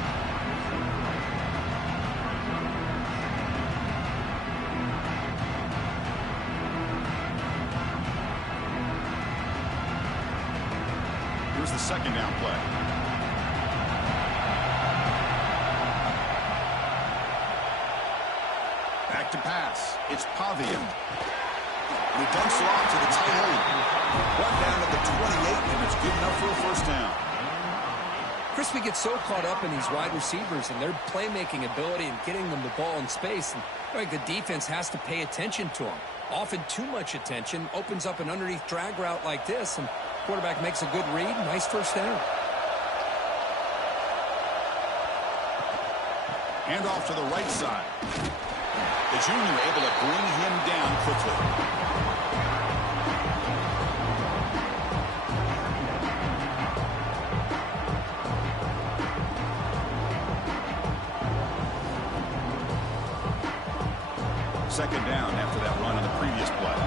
Here's the second down play. Back to pass. It's Pavia. And he dumps it off to the tight end. Brought down at the 28, and it's good enough for a first down. Chris, we get so caught up in these wide receivers and their playmaking ability and getting them the ball in space. And like the defense has to pay attention to them. Often too much attention opens up an underneath drag route like this, and quarterback makes a good read. Nice first down. Hand off to the right side. The junior able to bring him down quickly. second down after that run on the previous play.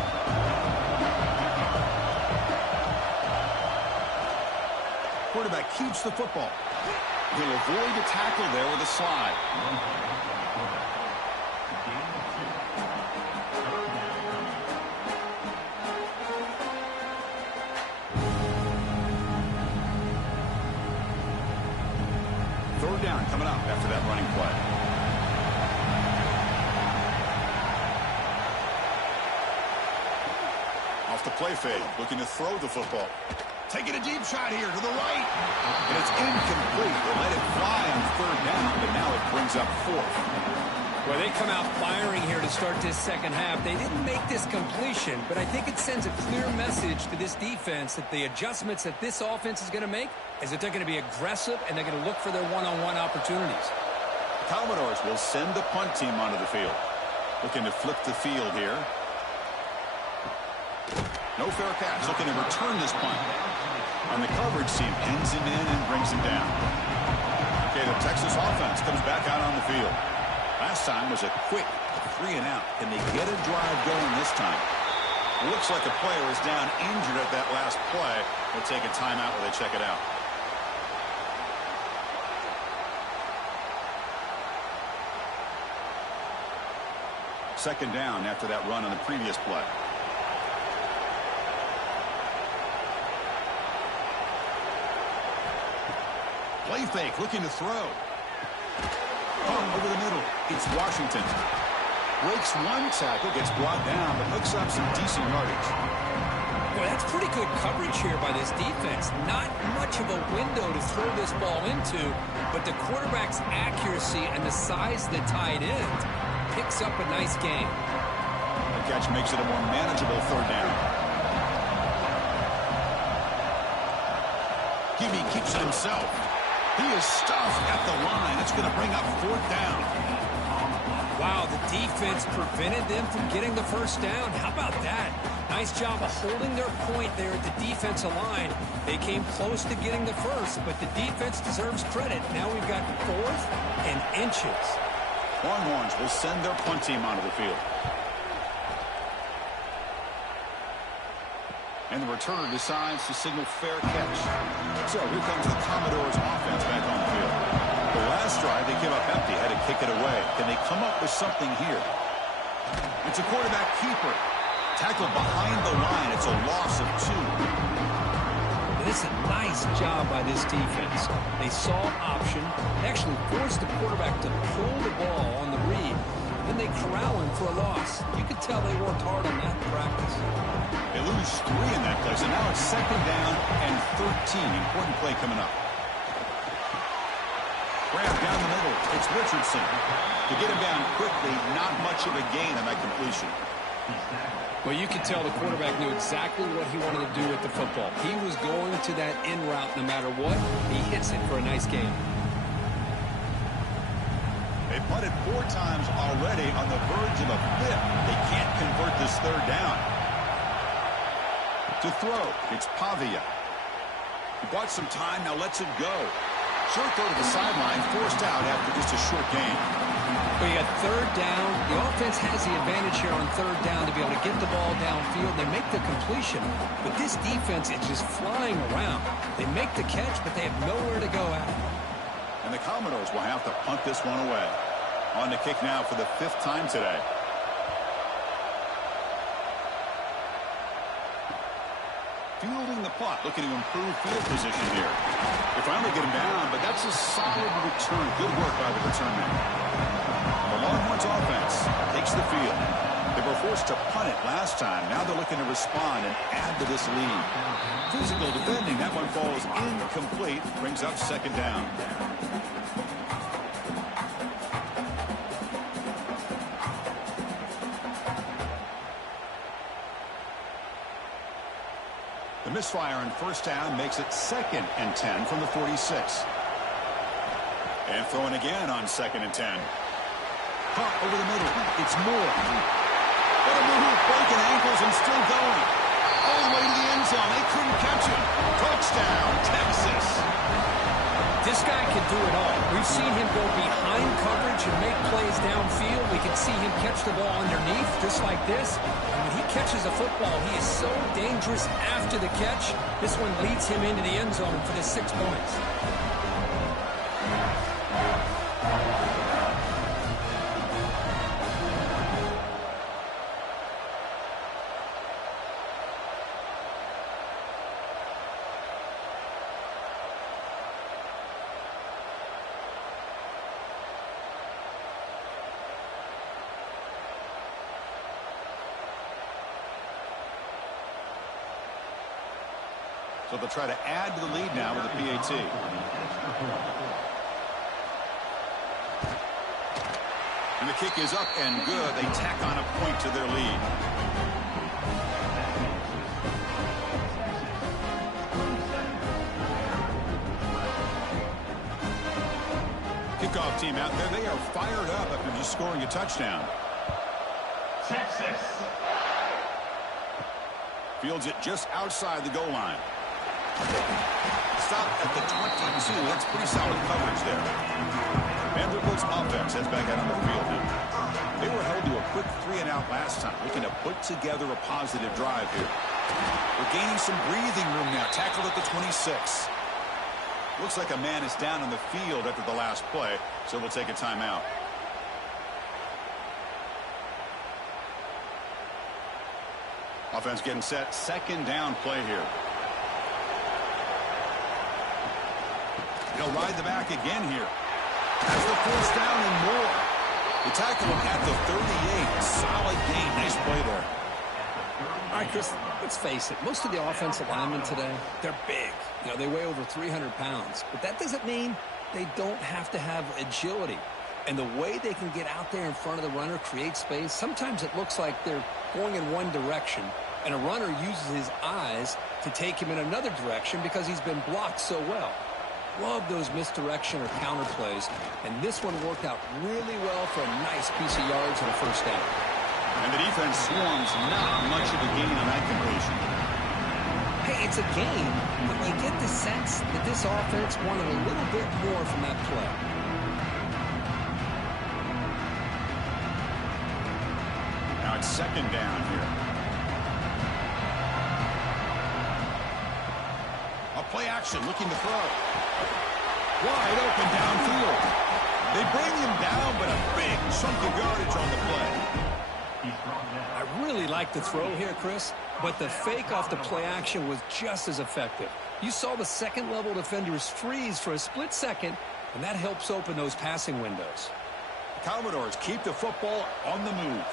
Quarterback keeps the football. He'll avoid the tackle there with a slide. Third down coming up after that running play. Off the play fake, looking to throw the football. Taking a deep shot here to the right. And it's incomplete. They let it fly on third down, but now it brings up fourth. Well, they come out firing here to start this second half. They didn't make this completion, but I think it sends a clear message to this defense that the adjustments that this offense is going to make is that they're going to be aggressive and they're going to look for their one-on-one opportunities. The Commodores will send the punt team onto the field. Looking to flip the field here. No fair catch. Looking to return this punt. And the coverage team pins him in and brings him down. Okay, the Texas offense comes back out on the field. Last time was a quick 3-and-out. Can they get a drive going this time? Looks like a player is down injured at that last play. They'll take a timeout while they check it out. Second down after that run on the previous play. Play fake, looking to throw. Over the middle. It's Washington. Breaks one tackle, gets brought down, but hooks up some decent yardage. Boy, that's pretty good coverage here by this defense. Not much of a window to throw this ball into, but the quarterback's accuracy and the size of the tight end picks up a nice game. The catch makes it a more manageable third down. Gibby keeps it himself. He is stuffed at the line. It's going to bring up fourth down. Wow, the defense prevented them from getting the first down. How about that? Nice job of holding their point there at the defensive line. They came close to getting the first, but the defense deserves credit. Now we've got fourth and inches. Longhorns will send their punt team onto the field. And the returner decides to signal fair catch. So here comes the Commodores offense back on the field. The last drive they came up empty, had to kick it away. Can they come up with something here? It's a quarterback keeper. Tackled behind the line. It's a loss of 2. This is a nice job by this defense. They saw option. They actually forced the quarterback to pull the ball on the read. Then they corral him for a loss. You could tell they worked hard on that in practice. They lose 3 in that place, and now it's second down and 13. Important play coming up. Grab down the middle. It's Richardson. To get him down quickly, not much of a gain on that completion. Well, you could tell the quarterback knew exactly what he wanted to do with the football. He was going to that in route no matter what. He hits it for a nice gain. They punted 4 times already on the verge of a 5th. They can't convert this third down. To throw, it's Pavia. He bought some time, now lets it go. Short throw to the sideline, forced out after just a short gain. Well, you got third down. The offense has the advantage here on third down to be able to get the ball downfield. They make the completion, but this defense is just flying around. They make the catch, but they have nowhere to go at it. And the Commodores will have to punt this one away. On the kick now for the 5th time today. Fielding the punt, looking to improve field position here. They finally get him down, but that's a solid return. Good work by the return man. The Longhorns offense takes the field. They were forced to punt it last time. Now they're looking to respond and add to this lead. Physical defending. That one falls incomplete. Brings up second down. The misfire on first down makes it 2nd and 10 from the 46. And throwing again on 2nd and 10. Caught over the middle. It's Moore. What a move. Breaking ankles and still going. All the way to the end zone. They couldn't catch him. Touchdown, Texas. This guy can do it all. We've seen him go behind coverage and make plays downfield. We can see him catch the ball underneath, just like this. And when he catches a football, he is so dangerous after the catch. This one leads him into the end zone for the 6 points. So they'll try to add to the lead now with the PAT. And the kick is up and good. They tack on a point to their lead. Kickoff team out there. They are fired up after just scoring a touchdown. Texas. Fields it just outside the goal line. Stop at the 22. That's pretty solid coverage there. Vanderbilt's offense heads back out on the field now. They were held to a quick 3-and-out last time, looking to put together a positive drive here. We're gaining some breathing room now. Tackled at the 26. Looks like a man is down on the field after the last play, so we'll take a timeout. Offense getting set. Second down play here. He'll ride the back again here. That's the first down and more. They tackle him at the 38. Solid gain. Nice play there. All right, Chris, let's face it. Most of the offensive linemen today, they're big. You know, they weigh over 300 pounds. But that doesn't mean they don't have to have agility. And the way they can get out there in front of the runner, create space, sometimes it looks like they're going in one direction, and a runner uses his eyes to take him in another direction because he's been blocked so well. Love those misdirection or counter plays, and this one worked out really well for a nice piece of yards and a first down. And the defense swarms not much of a gain on that completion. Hey, it's a game, but you get the sense that this offense wanted a little bit more from that play. Now it's second down here. A play action looking to throw. Wide open downfield. They bring him down, but a big chunk of yardage on the play. I really like the throw here, Chris, but the fake off the play action was just as effective. You saw the second-level defenders freeze for a split second, and that helps open those passing windows. The Commodores keep the football on the move.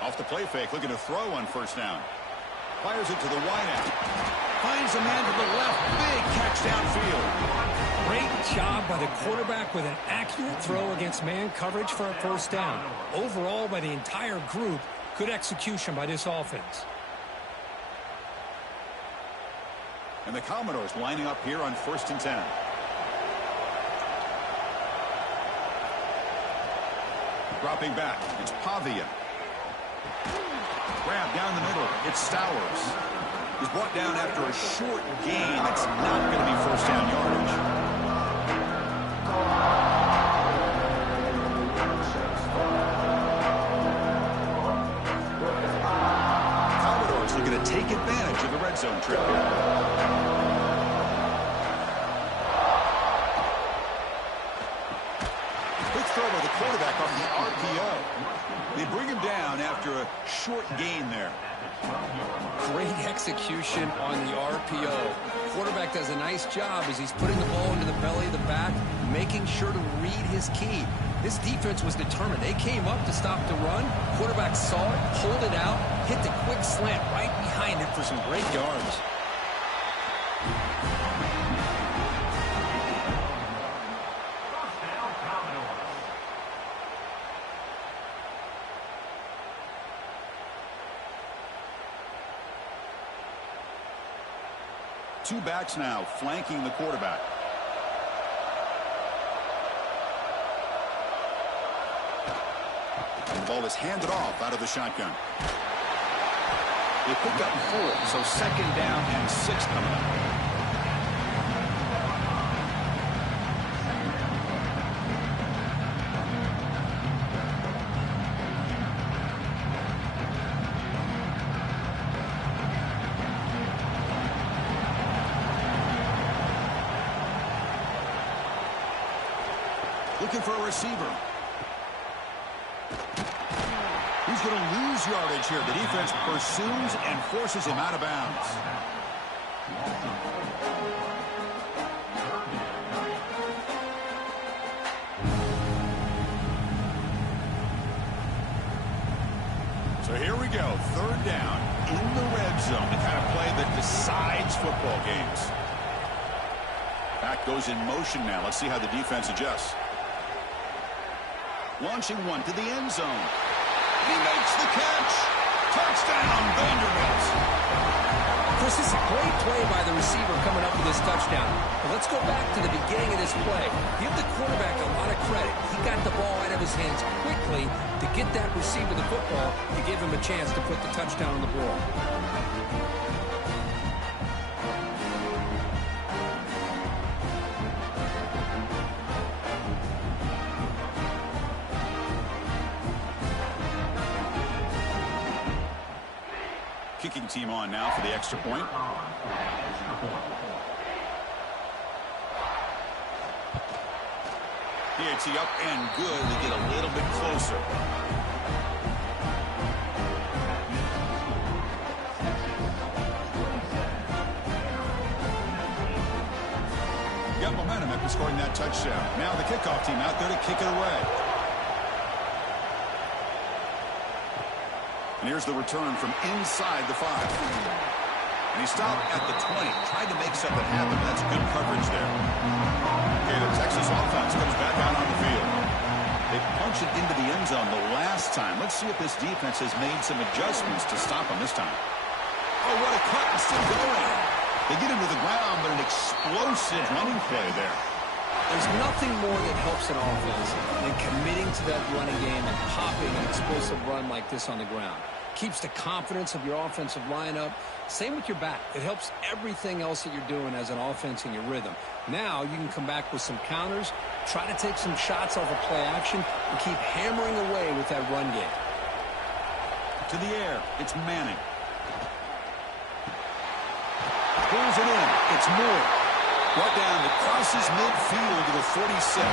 Off the play fake, looking to throw on first down. Fires it to the wideout. Finds a man to the left. Big catch downfield. Great job by the quarterback with an accurate throw against man coverage for a first down. Overall, by the entire group, good execution by this offense. And the Commodores lining up here on 1st and 10. Dropping back, it's Pavia. Grab down the middle, it's Stowers. He's brought down after a short gain. That's not going to be first down yardage. Commodores looking to take advantage of the red zone trip here. Quick throw by the quarterback off the RPO. They bring him down after a short gain there. Great execution on the RPO. Quarterback does a nice job as he's putting the ball into the belly of the back, making sure to read his key. This defense was determined. They came up to stop the run. Quarterback saw it, pulled it out, hit the quick slant right behind it for some great yards. Two backs now flanking the quarterback. And the ball is handed off out of the shotgun. They picked up 4, so second down and 6 coming up. Looking for a receiver. He's going to lose yardage here. The defense pursues and forces him out of bounds. So here we go. Third down in the red zone. The kind of play that decides football games. Back goes in motion now. Let's see how the defense adjusts. Launching one to the end zone. He makes the catch. Touchdown, Vanderbilt. Chris, this is a great play by the receiver coming up with this touchdown. But let's go back to the beginning of this play. Give the quarterback a lot of credit. He got the ball out of his hands quickly to get that receiver the football to give him a chance to put the touchdown on the board. Kicking team on now for the extra point. PAT up and good to get a little bit closer. Got momentum after scoring that touchdown. Now the kickoff team out there to kick it away. And here's the return from inside the 5. And he stopped at the 20. Tried to make something happen, but that's good coverage there. Okay, the Texas offense comes back out on the field. They punched it into the end zone the last time. Let's see if this defense has made some adjustments to stop them this time. Oh, what a cut. It's still going. They get him to the ground, but an explosive running play there. There's nothing more that helps an offense than committing to that running game and popping an explosive run like this on the ground. Keeps the confidence of your offensive lineup. Same with your back. It helps everything else that you're doing as an offense in your rhythm. Now you can come back with some counters, try to take some shots off of play action, and keep hammering away with that run game. To the air, it's Manning. Pulls it in. It's Moore. Right down that crosses midfield to the 46.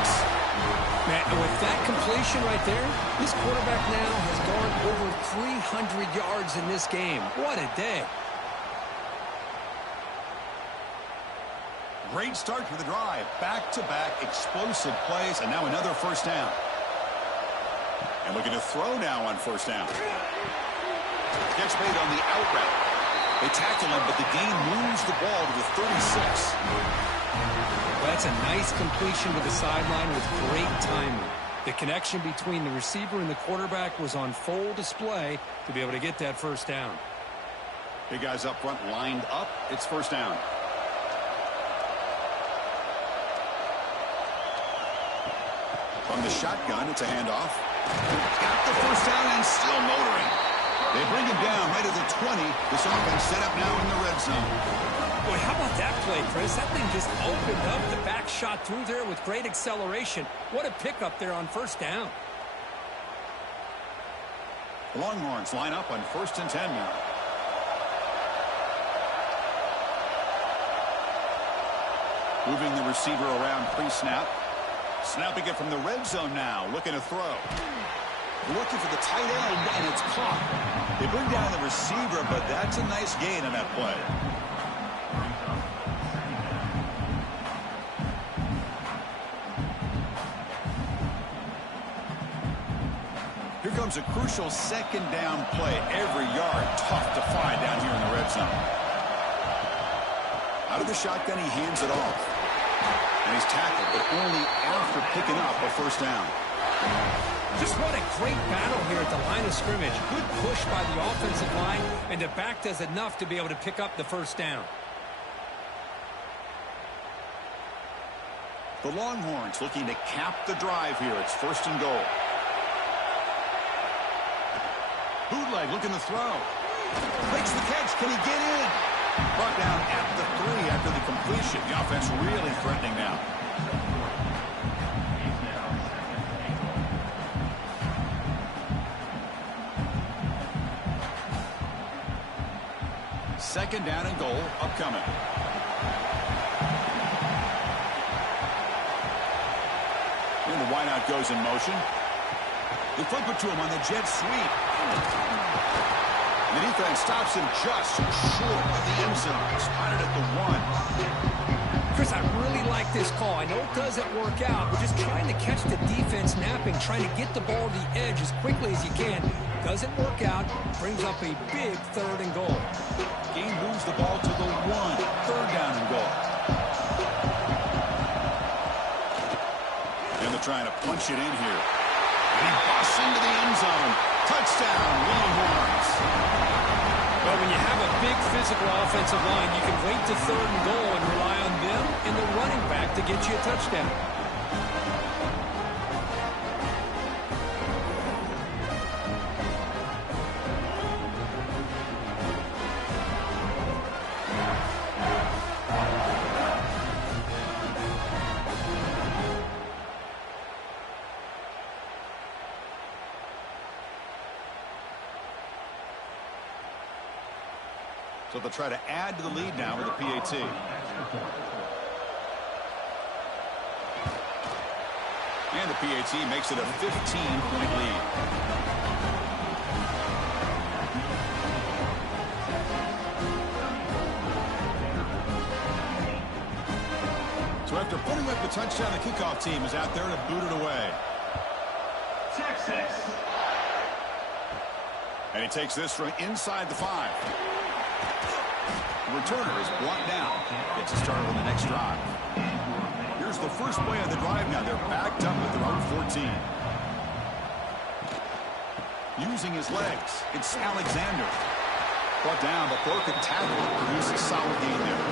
Man, with that completion right there, this quarterback now has gone over 300 yards in this game. What a day. Great start to the drive. Back-to-back explosive plays, and now another first down. And looking to throw now on first down. Gets made on the out route. They tackle him, but the gain moves the ball to the 36. Well, that's a nice completion to the sideline with great timing. The connection between the receiver and the quarterback was on full display to be able to get that first down. Big guys up front lined up. It's first down. From the shotgun, it's a handoff. Got the first down and still motoring. They bring him down right at the 20. This offense set up now in the red zone. Boy, how about that play, Chris? That thing just opened up. The back shot through there with great acceleration. What a pickup there on first down. The Longhorns line up on 1st and 10 now. Moving the receiver around pre-snap. Snapping it from the red zone now. Looking to throw. Looking for the tight end, and it's caught. They bring down the receiver, but that's a nice gain on that play. Here comes a crucial second down play. Every yard tough to find down here in the red zone. Out of the shotgun, he hands it off. And he's tackled, but only after picking up a first down. Just what a great battle here at the line of scrimmage. Good push by the offensive line, and the back does enough to be able to pick up the first down. The Longhorns looking to cap the drive here. It's 1st and goal. Bootleg looking to throw. Makes the catch. Can he get in? Brought down at the 3 after the completion. The offense really threatening now. Second down and goal upcoming. And the wideout goes in motion. They flip it to him on the jet sweep. The defense stops him just short of the end zone. Spotted at the 1. Chris, I really like this call. I know it doesn't work out. We're just trying to catch the defense napping, trying to get the ball to the edge as quickly as you can. Doesn't work out. Brings up a big 3rd and goal. Game moves the ball to the 1. 3rd down and goal. And they're trying to punch it in here. And he busts into the end zone. Touchdown, Longhorns. But when you have a big physical offensive line, you can wait to 3rd and goal and rely on them and the running back to get you a touchdown. So they'll try to add to the lead now with a PAT. And the PAT makes it a 15-point lead. So after putting up the touchdown, the kickoff team is out there to boot it away. Texas. And he takes this from inside the 5. The returner is blocked down. Gets it started on the next drive. Here's the first play of the drive now. They're backed up at their own 14. Using his legs, it's Alexander. Brought down, but broken tackle produces a solid gain there.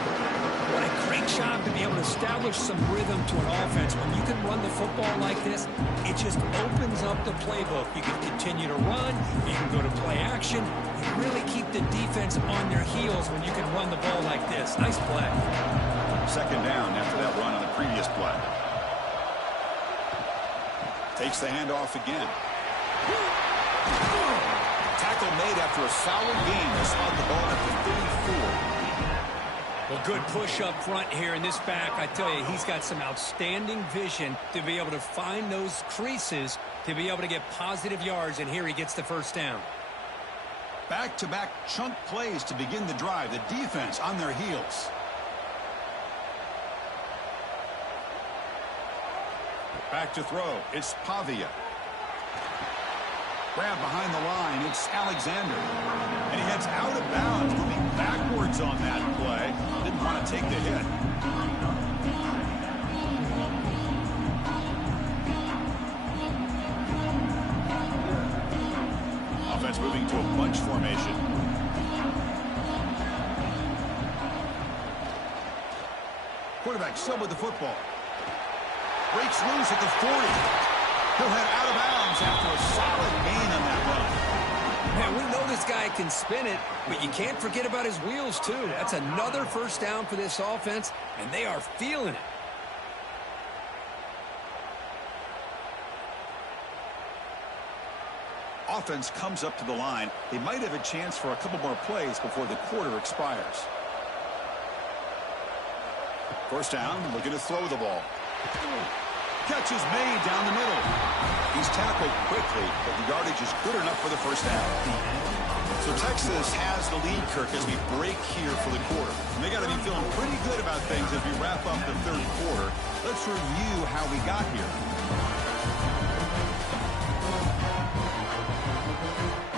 What a great job to be able to establish some rhythm to an offense. When you can run the football like this, it just opens up the playbook. You can continue to run. You can go to play action. You really keep the defense on their heels when you can run the ball like this. Nice play. Second down after that run on the previous play. Takes the handoff again. Tackle made after a solid gain to spot the ball at the 34. Well, good push up front here in this back. I tell you, he's got some outstanding vision to be able to find those creases to be able to get positive yards, and here he gets the first down. Back-to-back chunk plays to begin the drive. The defense on their heels. Back to throw. It's Pavia. Grab behind the line. It's Alexander. And he heads out of bounds, moving backwards on that play. Didn't want to take the hit. Offense moving to a bunch formation. Quarterback still with the football. Breaks loose at the 40. He'll head out of bounds after a solid gain on that run. Man, we know this guy can spin it, but you can't forget about his wheels, too. That's another first down for this offense, and they are feeling it. Offense comes up to the line. They might have a chance for a couple more plays before the quarter expires. First down, looking to throw the ball. Catch is made down the middle. He's tackled quickly, but the yardage is good enough for the first down. So Texas has the lead, Kirk, as we break here for the quarter. And they got to be feeling pretty good about things as we wrap up the third quarter. Let's review how we got here.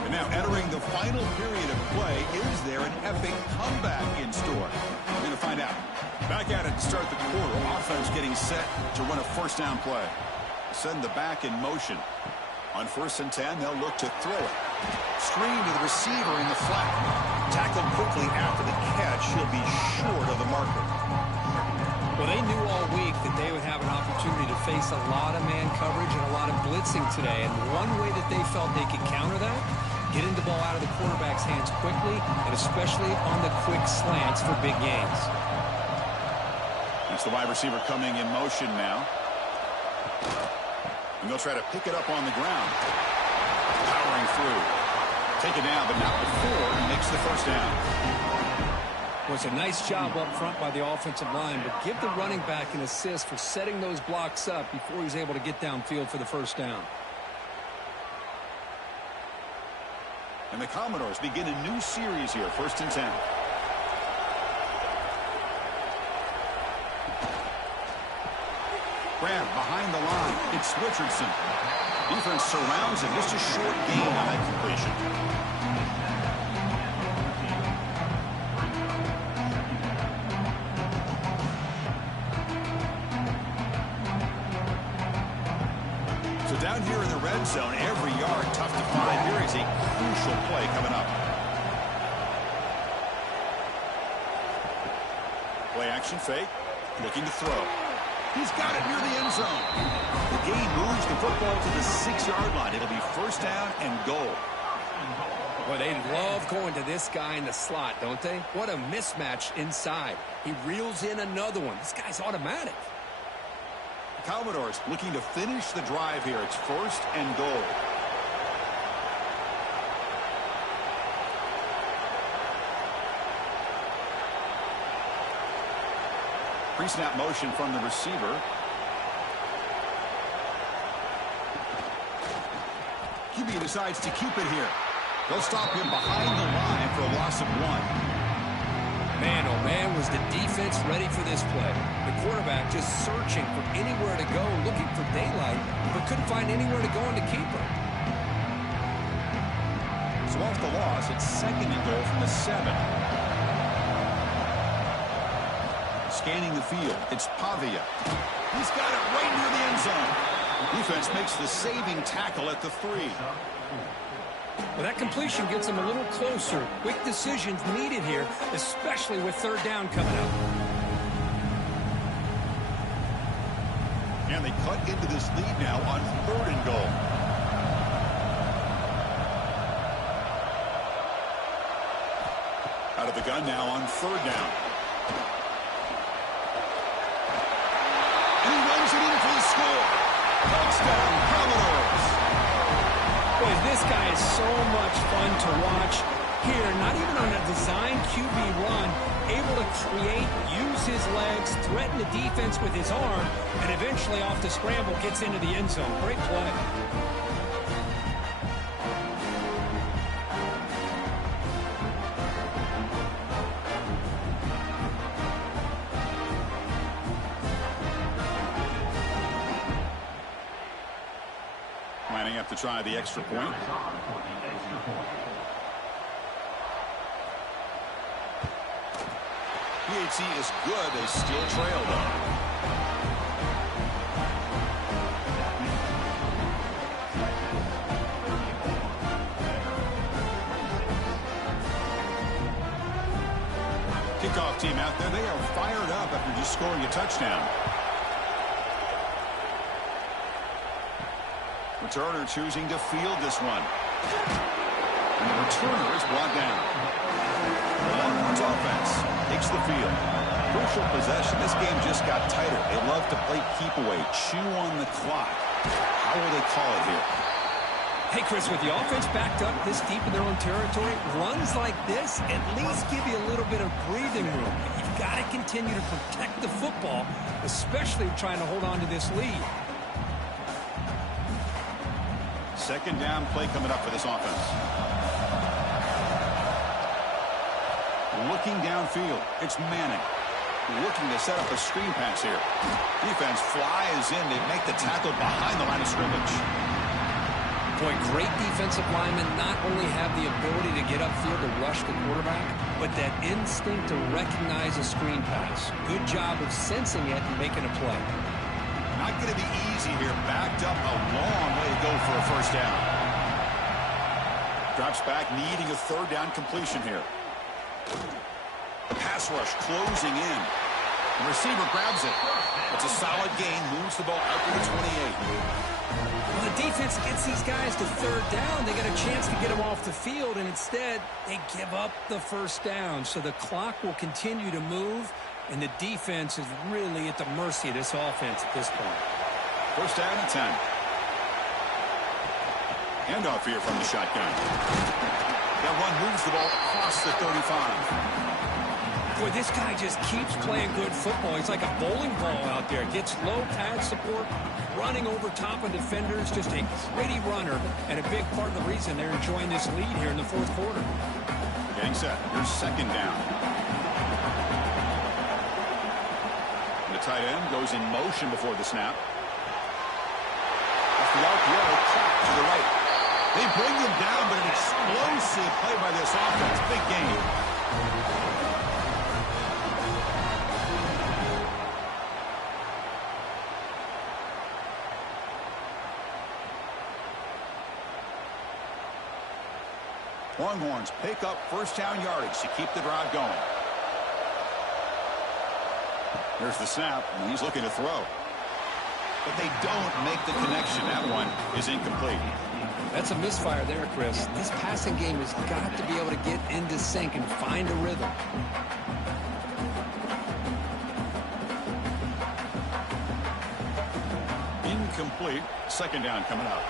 And now entering the final period of play, is there an epic comeback in store? We're going to find out. Back at it to start the quarter. Offense getting set to run a first down play. Send the back in motion. On 1st and 10, they'll look to throw it. Screen to the receiver in the flat. Tackled quickly after the catch. He'll be short of the marker. Well, they knew all week that they would have an opportunity to face a lot of man coverage and a lot of blitzing today. And one way that they felt they could counter that getting the ball out of the quarterback's hands quickly, and especially on the quick slants for big gains. It's the wide receiver coming in motion now. And they'll try to pick it up on the ground. Powering through. Take it down, but not before he makes the first down. Well, it's a nice job up front by the offensive line, but give the running back an assist for setting those blocks up before he's able to get downfield for the first down. And the Commodores begin a new series here, 1st and 10. Grab behind the line. It's Richardson. Defense surrounds him. Just a short gain on that completion. So down here in the red zone, every yard tough to find. Here is a crucial play coming up. Play action fake. Looking to throw. He's got it near the end zone. The gain moves the football to the 6-yard line. It'll be first down and goal. Well, they love going to this guy in the slot, don't they? What a mismatch inside. He reels in another one. This guy's automatic. The Commodores looking to finish the drive here. It's first and goal. Pre-snap motion from the receiver. QB decides to keep it here. They'll stop him behind the line for a loss of 1. Man, oh man, was the defense ready for this play. The quarterback just searching for anywhere to go, looking for daylight, but couldn't find anywhere to go in the keeper. So off the loss, it's 2nd and goal from the 7. Scanning the field, it's Pavia. He's got it right near the end zone. Defense makes the saving tackle at the 3. Well, that completion gets him a little closer. Quick decisions needed here, especially with 3rd down coming up. And they cut into this lead now on 3rd and goal. Out of the gun now on 3rd down. Touchdown, Commodores. Boy, this guy is so much fun to watch. Here, not even on a design QB run, able to create, use his legs, threaten the defense with his arm, and eventually off the scramble gets into the end zone. Great play. Lining up to try the extra point. PHC is good. They still trail, though. Kickoff team out there. They are fired up after just scoring a touchdown. Returner choosing to field this one. And the returner is brought down. The Longhorns offense takes the field. Crucial possession. This game just got tighter. They love to play keep away, chew on the clock. How will they call it here? Hey, Chris, with the offense backed up this deep in their own territory, runs like this at least give you a little bit of breathing room. You've got to continue to protect the football, especially trying to hold on to this lead. 2nd down play coming up for this offense. Looking downfield, it's Manning. Looking to set up a screen pass here. Defense flies in. They make the tackle behind the line of scrimmage. Boy, great defensive linemen not only have the ability to get upfield to rush the quarterback, but that instinct to recognize a screen pass. Good job of sensing it and making a play. Not going to be easy here. Backed up a long way to go for a first down. Drops back, needing a 3rd down completion here. The pass rush closing in. The receiver grabs it. It's a solid gain. Moves the ball out to the 28. Well, the defense gets these guys to third down. They got a chance to get them off the field, and instead they give up the first down. So the clock will continue to move, and the defense is really at the mercy of this offense at this point. First down and 10. Handoff here from the shotgun. That one moves the ball across the 35. Boy, this guy just keeps playing good football. He's like a bowling ball out there. Gets low pad support, running over top of defenders. Just a gritty runner, and a big part of the reason they're enjoying this lead here in the fourth quarter. Getting set. Here's second down. The tight end goes in motion before the snap. Off the RPO, clock to the right. They bring him down, but an explosive play by this offense. Big game. Longhorns pick up first down yardage to keep the drive going. There's the snap, and he's looking to throw. But they don't make the connection. That one is incomplete. That's a misfire there, Chris. This passing game has got to be able to get into sync and find a rhythm. Incomplete. Second down coming up.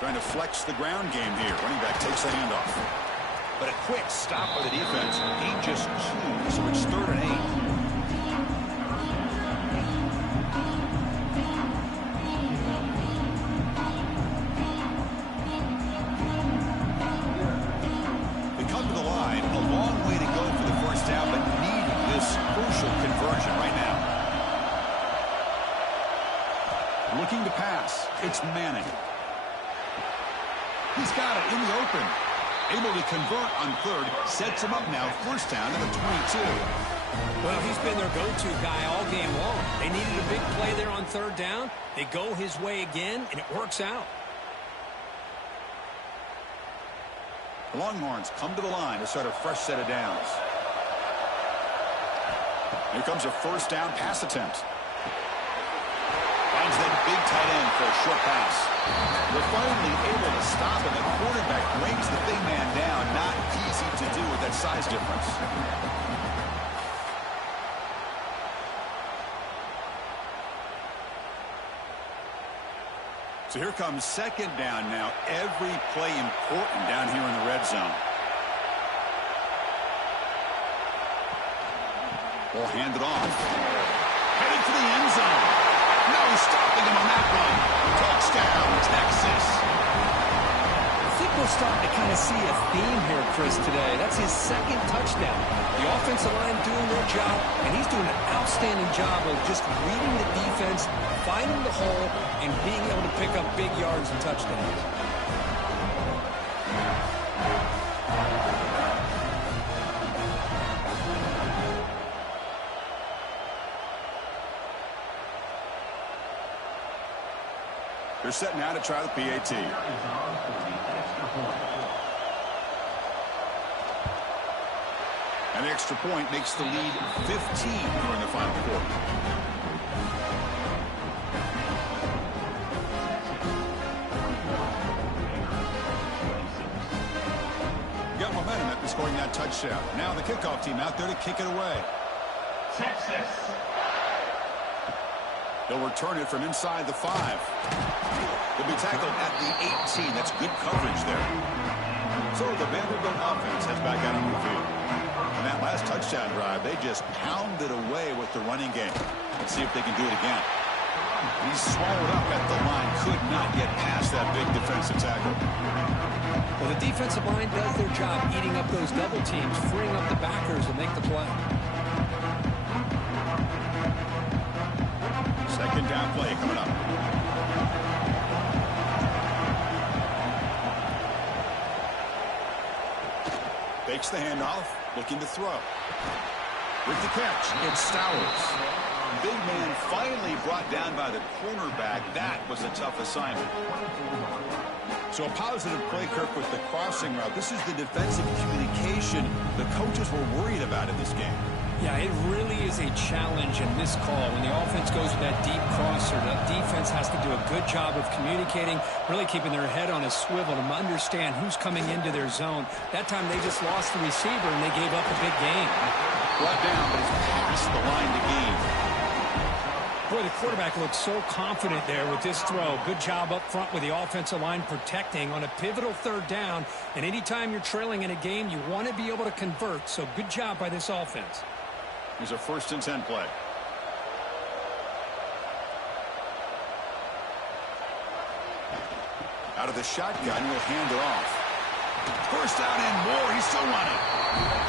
Trying to flex the ground game here. Running back takes the handoff. But a quick stop by the defense. 8 just 2, so it's 3rd and 8. They come to the line. A long way to go for the first down, but needing this crucial conversion right now. Looking to pass. It's Manning. He's got it in the open. Able to convert on 3rd. Sets him up now. First down to the 22. Well, he's been their go-to guy all game long. They needed a big play there on 3rd down. They go his way again, and it works out. The Longhorns come to the line to start a fresh set of downs. Here comes a first down pass attempt. Finds that big tight end for a short pass. They're finally able to stop, and the quarterback brings the big man down. Not easy to do with that size difference. So here comes second down now. Every play important down here in the red zone. Ball handed off. Heading for the end zone. No stopping him on that one. Touchdown, Texas. I think we're starting to kind of see a theme here, Chris, today. That's his 2nd touchdown. The offensive line doing their job, and he's doing an outstanding job of just reading the defense, finding the hole, and being able to pick up big yards and touchdowns. They're set now to try the PAT. An extra point makes the lead 15 here in the final quarter. Got momentum after scoring that touchdown. Now the kickoff team out there to kick it away. Texas. They'll return it from inside the 5. They'll be tackled at the 18. That's good coverage there. So the Vanderbilt offense heads back out on the field. On that last touchdown drive, they just pounded away with the running game. Let's see if they can do it again. He's swallowed up at the line. Could not get past that big defensive tackle. Well, the defensive line does their job eating up those double teams, freeing up the backers to make the play. Second down play coming up. Fakes the handoff, looking to throw. With the catch, it's Stowers. Big man finally brought down by the cornerback. That was a tough assignment. So a positive play, Kirk, with the crossing route. This is the defensive communication the coaches were worried about in this game. Yeah, it really is a challenge in this call. When the offense goes with that deep crosser, the defense has to do a good job of communicating, really keeping their head on a swivel to understand who's coming into their zone. That time they just lost the receiver and they gave up a big gain. Brought down, but it's past the line to gain. Boy, the quarterback looks so confident there with this throw. Good job up front with the offensive line protecting on a pivotal third down. And anytime you're trailing in a game, you want to be able to convert. So good job by this offense. Here's a 1st and 10 play. Out of the shotgun, will hand it off. First down and more. He's still running.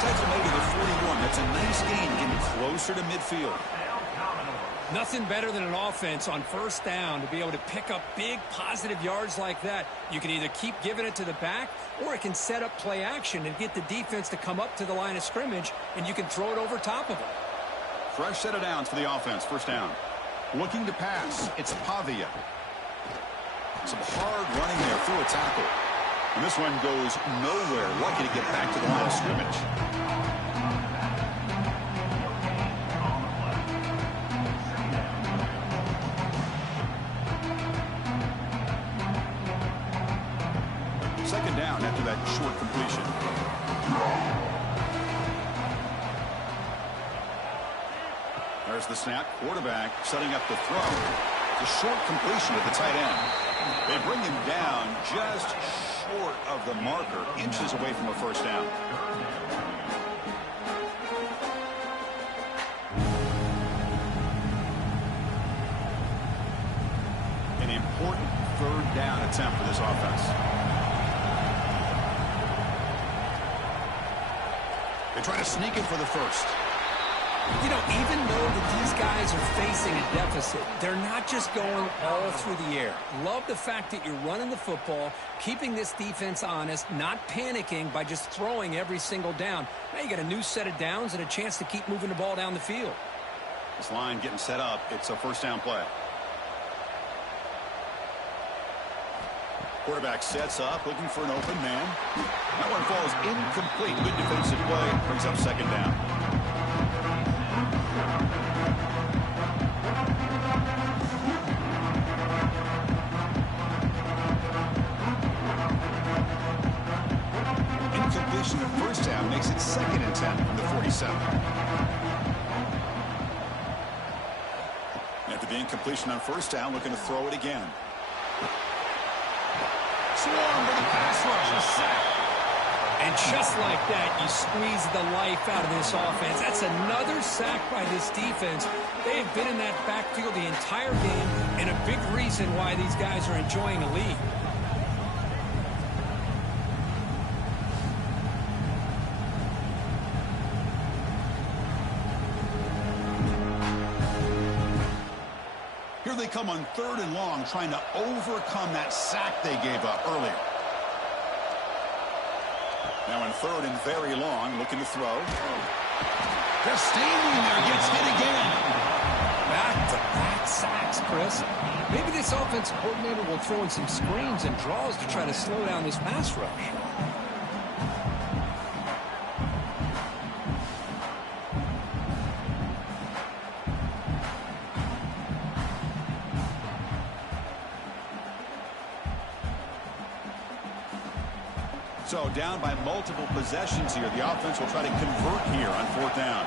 Takes him over the 41. That's a nice gain, getting closer to midfield. Nothing better than an offense on first down to be able to pick up big positive yards like that. You can either keep giving it to the back, or it can set up play action and get the defense to come up to the line of scrimmage, and you can throw it over top of them. Fresh set of downs for the offense. First down. Looking to pass. It's Pavia. Some hard running there through a tackle. And this one goes nowhere. Lucky to get back to the line of scrimmage. Second down after that short completion. There's the snap. Quarterback setting up the throw. It's a short completion at the tight end. They bring him down just short of the marker, inches away from a first down. An important third down attempt for this offense. They try to sneak it for the first. You know, even though that these guys are facing a deficit, they're not just going all through the air. Love the fact that you're running the football, keeping this defense honest, not panicking by just throwing every single down. Now you got a new set of downs and a chance to keep moving the ball down the field. This line getting set up. It's a first down play. Quarterback sets up, looking for an open man. That one falls incomplete. Good defensive play. Brings up second down. Incompletion of first down makes it 2nd and 10 from the 47. After the incompletion on first down, looking to throw it again. Swarm with the pass rush, a sack. And just like that, you squeeze the life out of this offense. That's another sack by this defense. They have been in that backfield the entire game, and a big reason why these guys are enjoying a lead. Here they come on 3rd and long, trying to overcome that sack they gave up earlier. Now in 3rd and very long, looking to throw. Just standing there, gets hit again. Back-to-back sacks, Chris. Maybe this offensive coordinator will throw in some screens and draws to try to slow down this pass rush. So down by multiple possessions here. The offense will try to convert here on 4th down.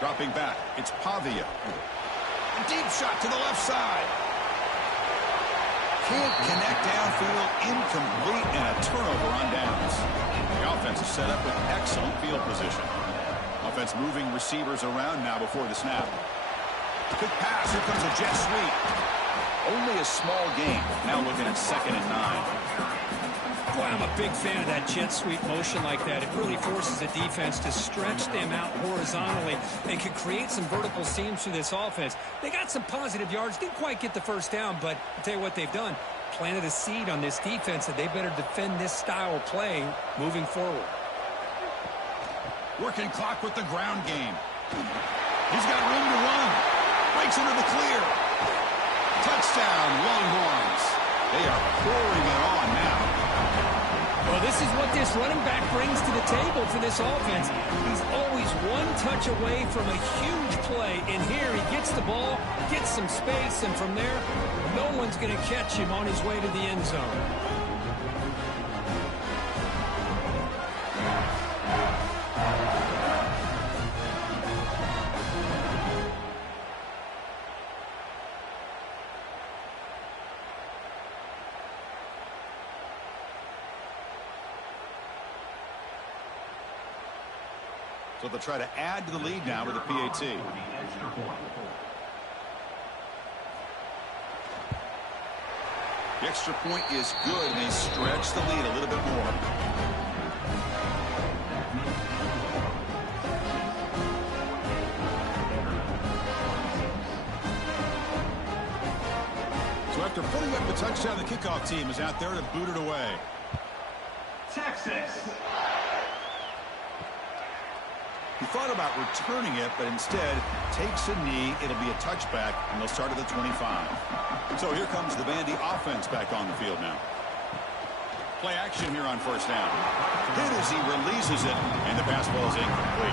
Dropping back. It's Pavia. A deep shot to the left side. Can't connect downfield. Incomplete, and a turnover on downs. The offense is set up with excellent field position. Offense moving receivers around now before the snap. Quick pass. Here comes a jet sweep. Only a small gain. Now looking at 2nd and 9. Boy, I'm a big fan of that jet sweep motion like that. It really forces the defense to stretch them out horizontally and can create some vertical seams for this offense. They got some positive yards. Didn't quite get the first down, but I'll tell you what they've done. Planted a seed on this defense that they better defend this style of play moving forward. Working clock with the ground game. He's got room to run. Breaks into the clear. Touchdown, Longhorns. They are pouring it on now. Well, this is what this running back brings to the table for this offense. He's always one touch away from a huge play. And here he gets the ball, gets some space, and from there, no one's going to catch him on his way to the end zone. So they'll try to add to the lead now with a PAT. The extra point is good, and they stretch the lead a little bit more. So after putting up the touchdown, the kickoff team is out there to boot it away. Texas. He thought about returning it, but instead takes a knee. It'll be a touchback, and they'll start at the 25. So here comes the Vandy offense back on the field now. Play action here on first down. Hit as he releases it, and the pass ball is incomplete.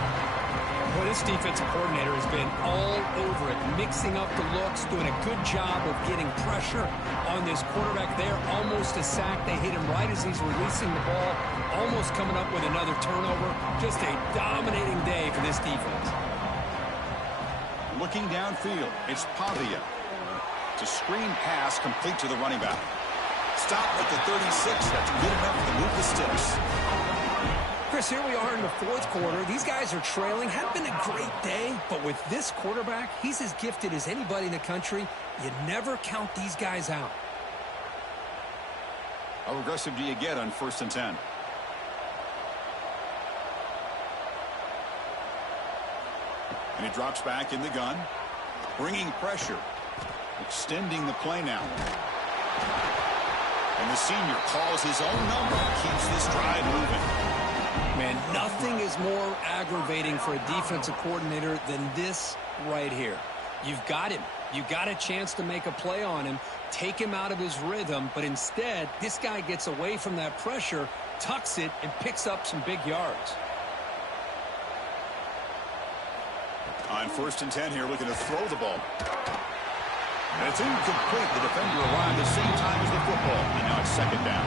Well, this defensive coordinator has been all over it, mixing up the looks, doing a good job of getting pressure on this quarterback there. Almost a sack. They hit him right as he's releasing the ball, almost coming up with another turnover. Just a dominating day for this defense. Looking downfield, it's Pavia. It's a screen pass complete to the running back. Stop at the 36. That's good enough to move the sticks. Chris, here we are in the fourth quarter. These guys are trailing. Hadn't been a great day, but with this quarterback, he's as gifted as anybody in the country. You never count these guys out. How aggressive do you get on 1st and 10? And he drops back in the gun, bringing pressure, extending the play now. And the senior calls his own number and keeps this drive moving. Man, nothing is more aggravating for a defensive coordinator than this right here. You've got him. You've got a chance to make a play on him, take him out of his rhythm, but instead, this guy gets away from that pressure, tucks it, and picks up some big yards. On 1st and 10 here, looking to throw the ball. And it's incomplete. The defender arrived at the same time as the football, and now it's 2nd down.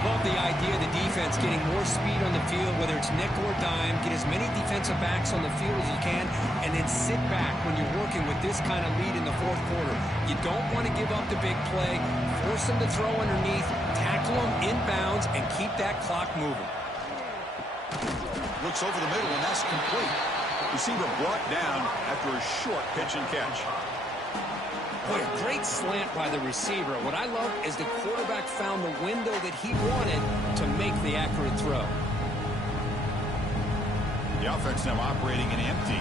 Love the idea of the defense getting more speed on the field, whether it's nickel or dime, get as many defensive backs on the field as you can, and then sit back when you're working with this kind of lead in the fourth quarter. You don't want to give up the big play, force them to throw underneath, tackle them inbounds, and keep that clock moving. Looks over the middle, and that's complete. Receiver brought down after a short pitch and catch. Boy, a great slant by the receiver. What I love is the quarterback found the window that he wanted to make the accurate throw. The offense now operating in empty.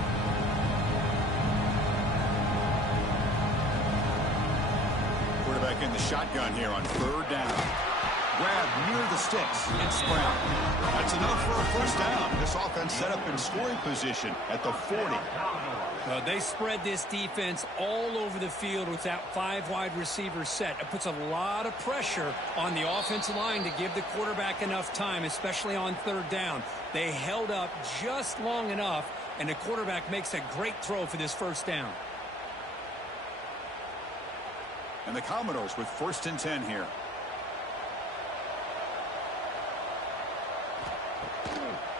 Quarterback in the shotgun here on 3rd down. Grab near the sticks and spread. That's enough for a 1st down. This offense set up in scoring position at the 40. Well, they spread this defense all over the field with that 5 wide receiver set. It puts a lot of pressure on the offensive line to give the quarterback enough time, especially on 3rd down. They held up just long enough, and the quarterback makes a great throw for this 1st down. And the Commodores with 1st and 10 here.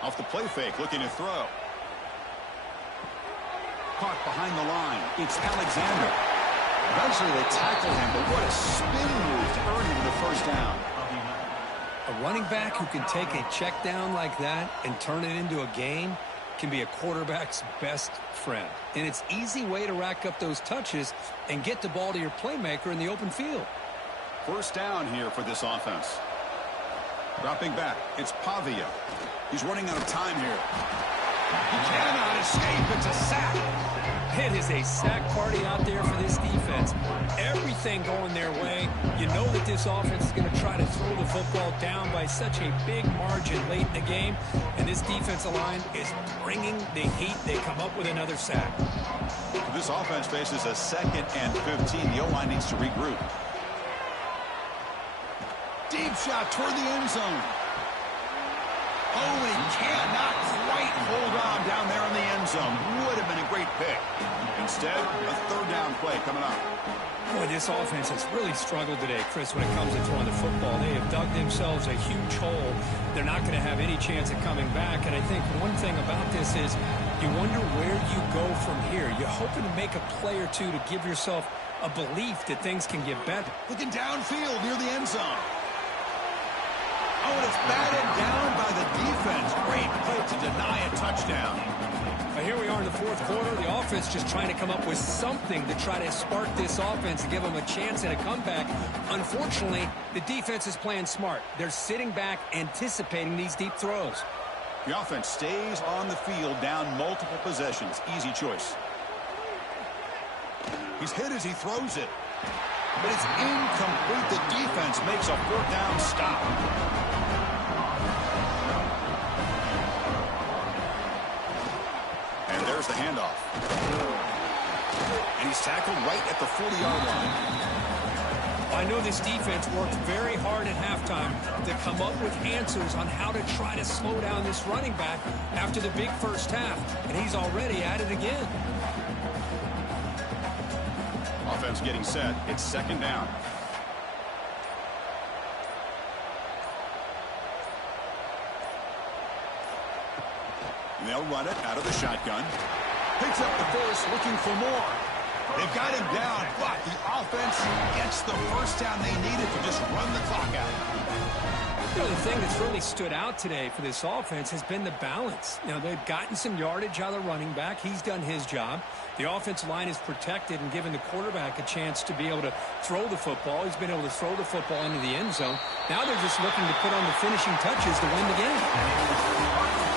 Off the play fake, looking to throw. Caught behind the line. It's Alexander. Eventually they tackle him, but what a spin move to earn him the 1st down. A running back who can take a check down like that and turn it into a game can be a quarterback's best friend. And it's an easy way to rack up those touches and get the ball to your playmaker in the open field. 1st down here for this offense. Dropping back, it's Pavia. He's running out of time here. He cannot escape. It's a sack. It is a sack party out there for this defense. Everything going their way. You know that this offense is going to try to throw the football down by such a big margin late in the game. And this defensive line is bringing the heat. They come up with another sack. This offense faces a 2nd and 15. The O-line needs to regroup. Deep shot toward the end zone. Oh, and he cannot quite hold on down there in the end zone. Would have been a great pick. Instead, a third down play coming up. Boy, this offense has really struggled today, Chris, when it comes to throwing the football. They have dug themselves a huge hole. They're not going to have any chance of coming back. And I think one thing about this is you wonder where you go from here. You're hoping to make a play or two to give yourself a belief that things can get better. Looking downfield near the end zone. Oh, and it's batted down by the defense. Great play to deny a touchdown. Here we are in the fourth quarter. The offense just trying to come up with something to try to spark this offense and give them a chance at a comeback. Unfortunately, the defense is playing smart. They're sitting back, anticipating these deep throws. The offense stays on the field down multiple possessions. Easy choice. He's hit as he throws it. But it's incomplete. The defense makes a fourth down stop. And there's the handoff. And he's tackled right at the 40-yard line. I know this defense worked very hard at halftime to come up with answers on how to try to slow down this running back after the big first half. And he's already at it again. Offense getting set. It's second down. They'll run it out of the shotgun. Picks up the first, looking for more. They've got him down, but the offense gets the first down they needed to just run the clock out. You know, the thing that's really stood out today for this offense has been the balance. You know, they've gotten some yardage out of the running back. He's done his job. The offensive line is protected and given the quarterback a chance to be able to throw the football. He's been able to throw the football into the end zone. Now they're just looking to put on the finishing touches to win the game.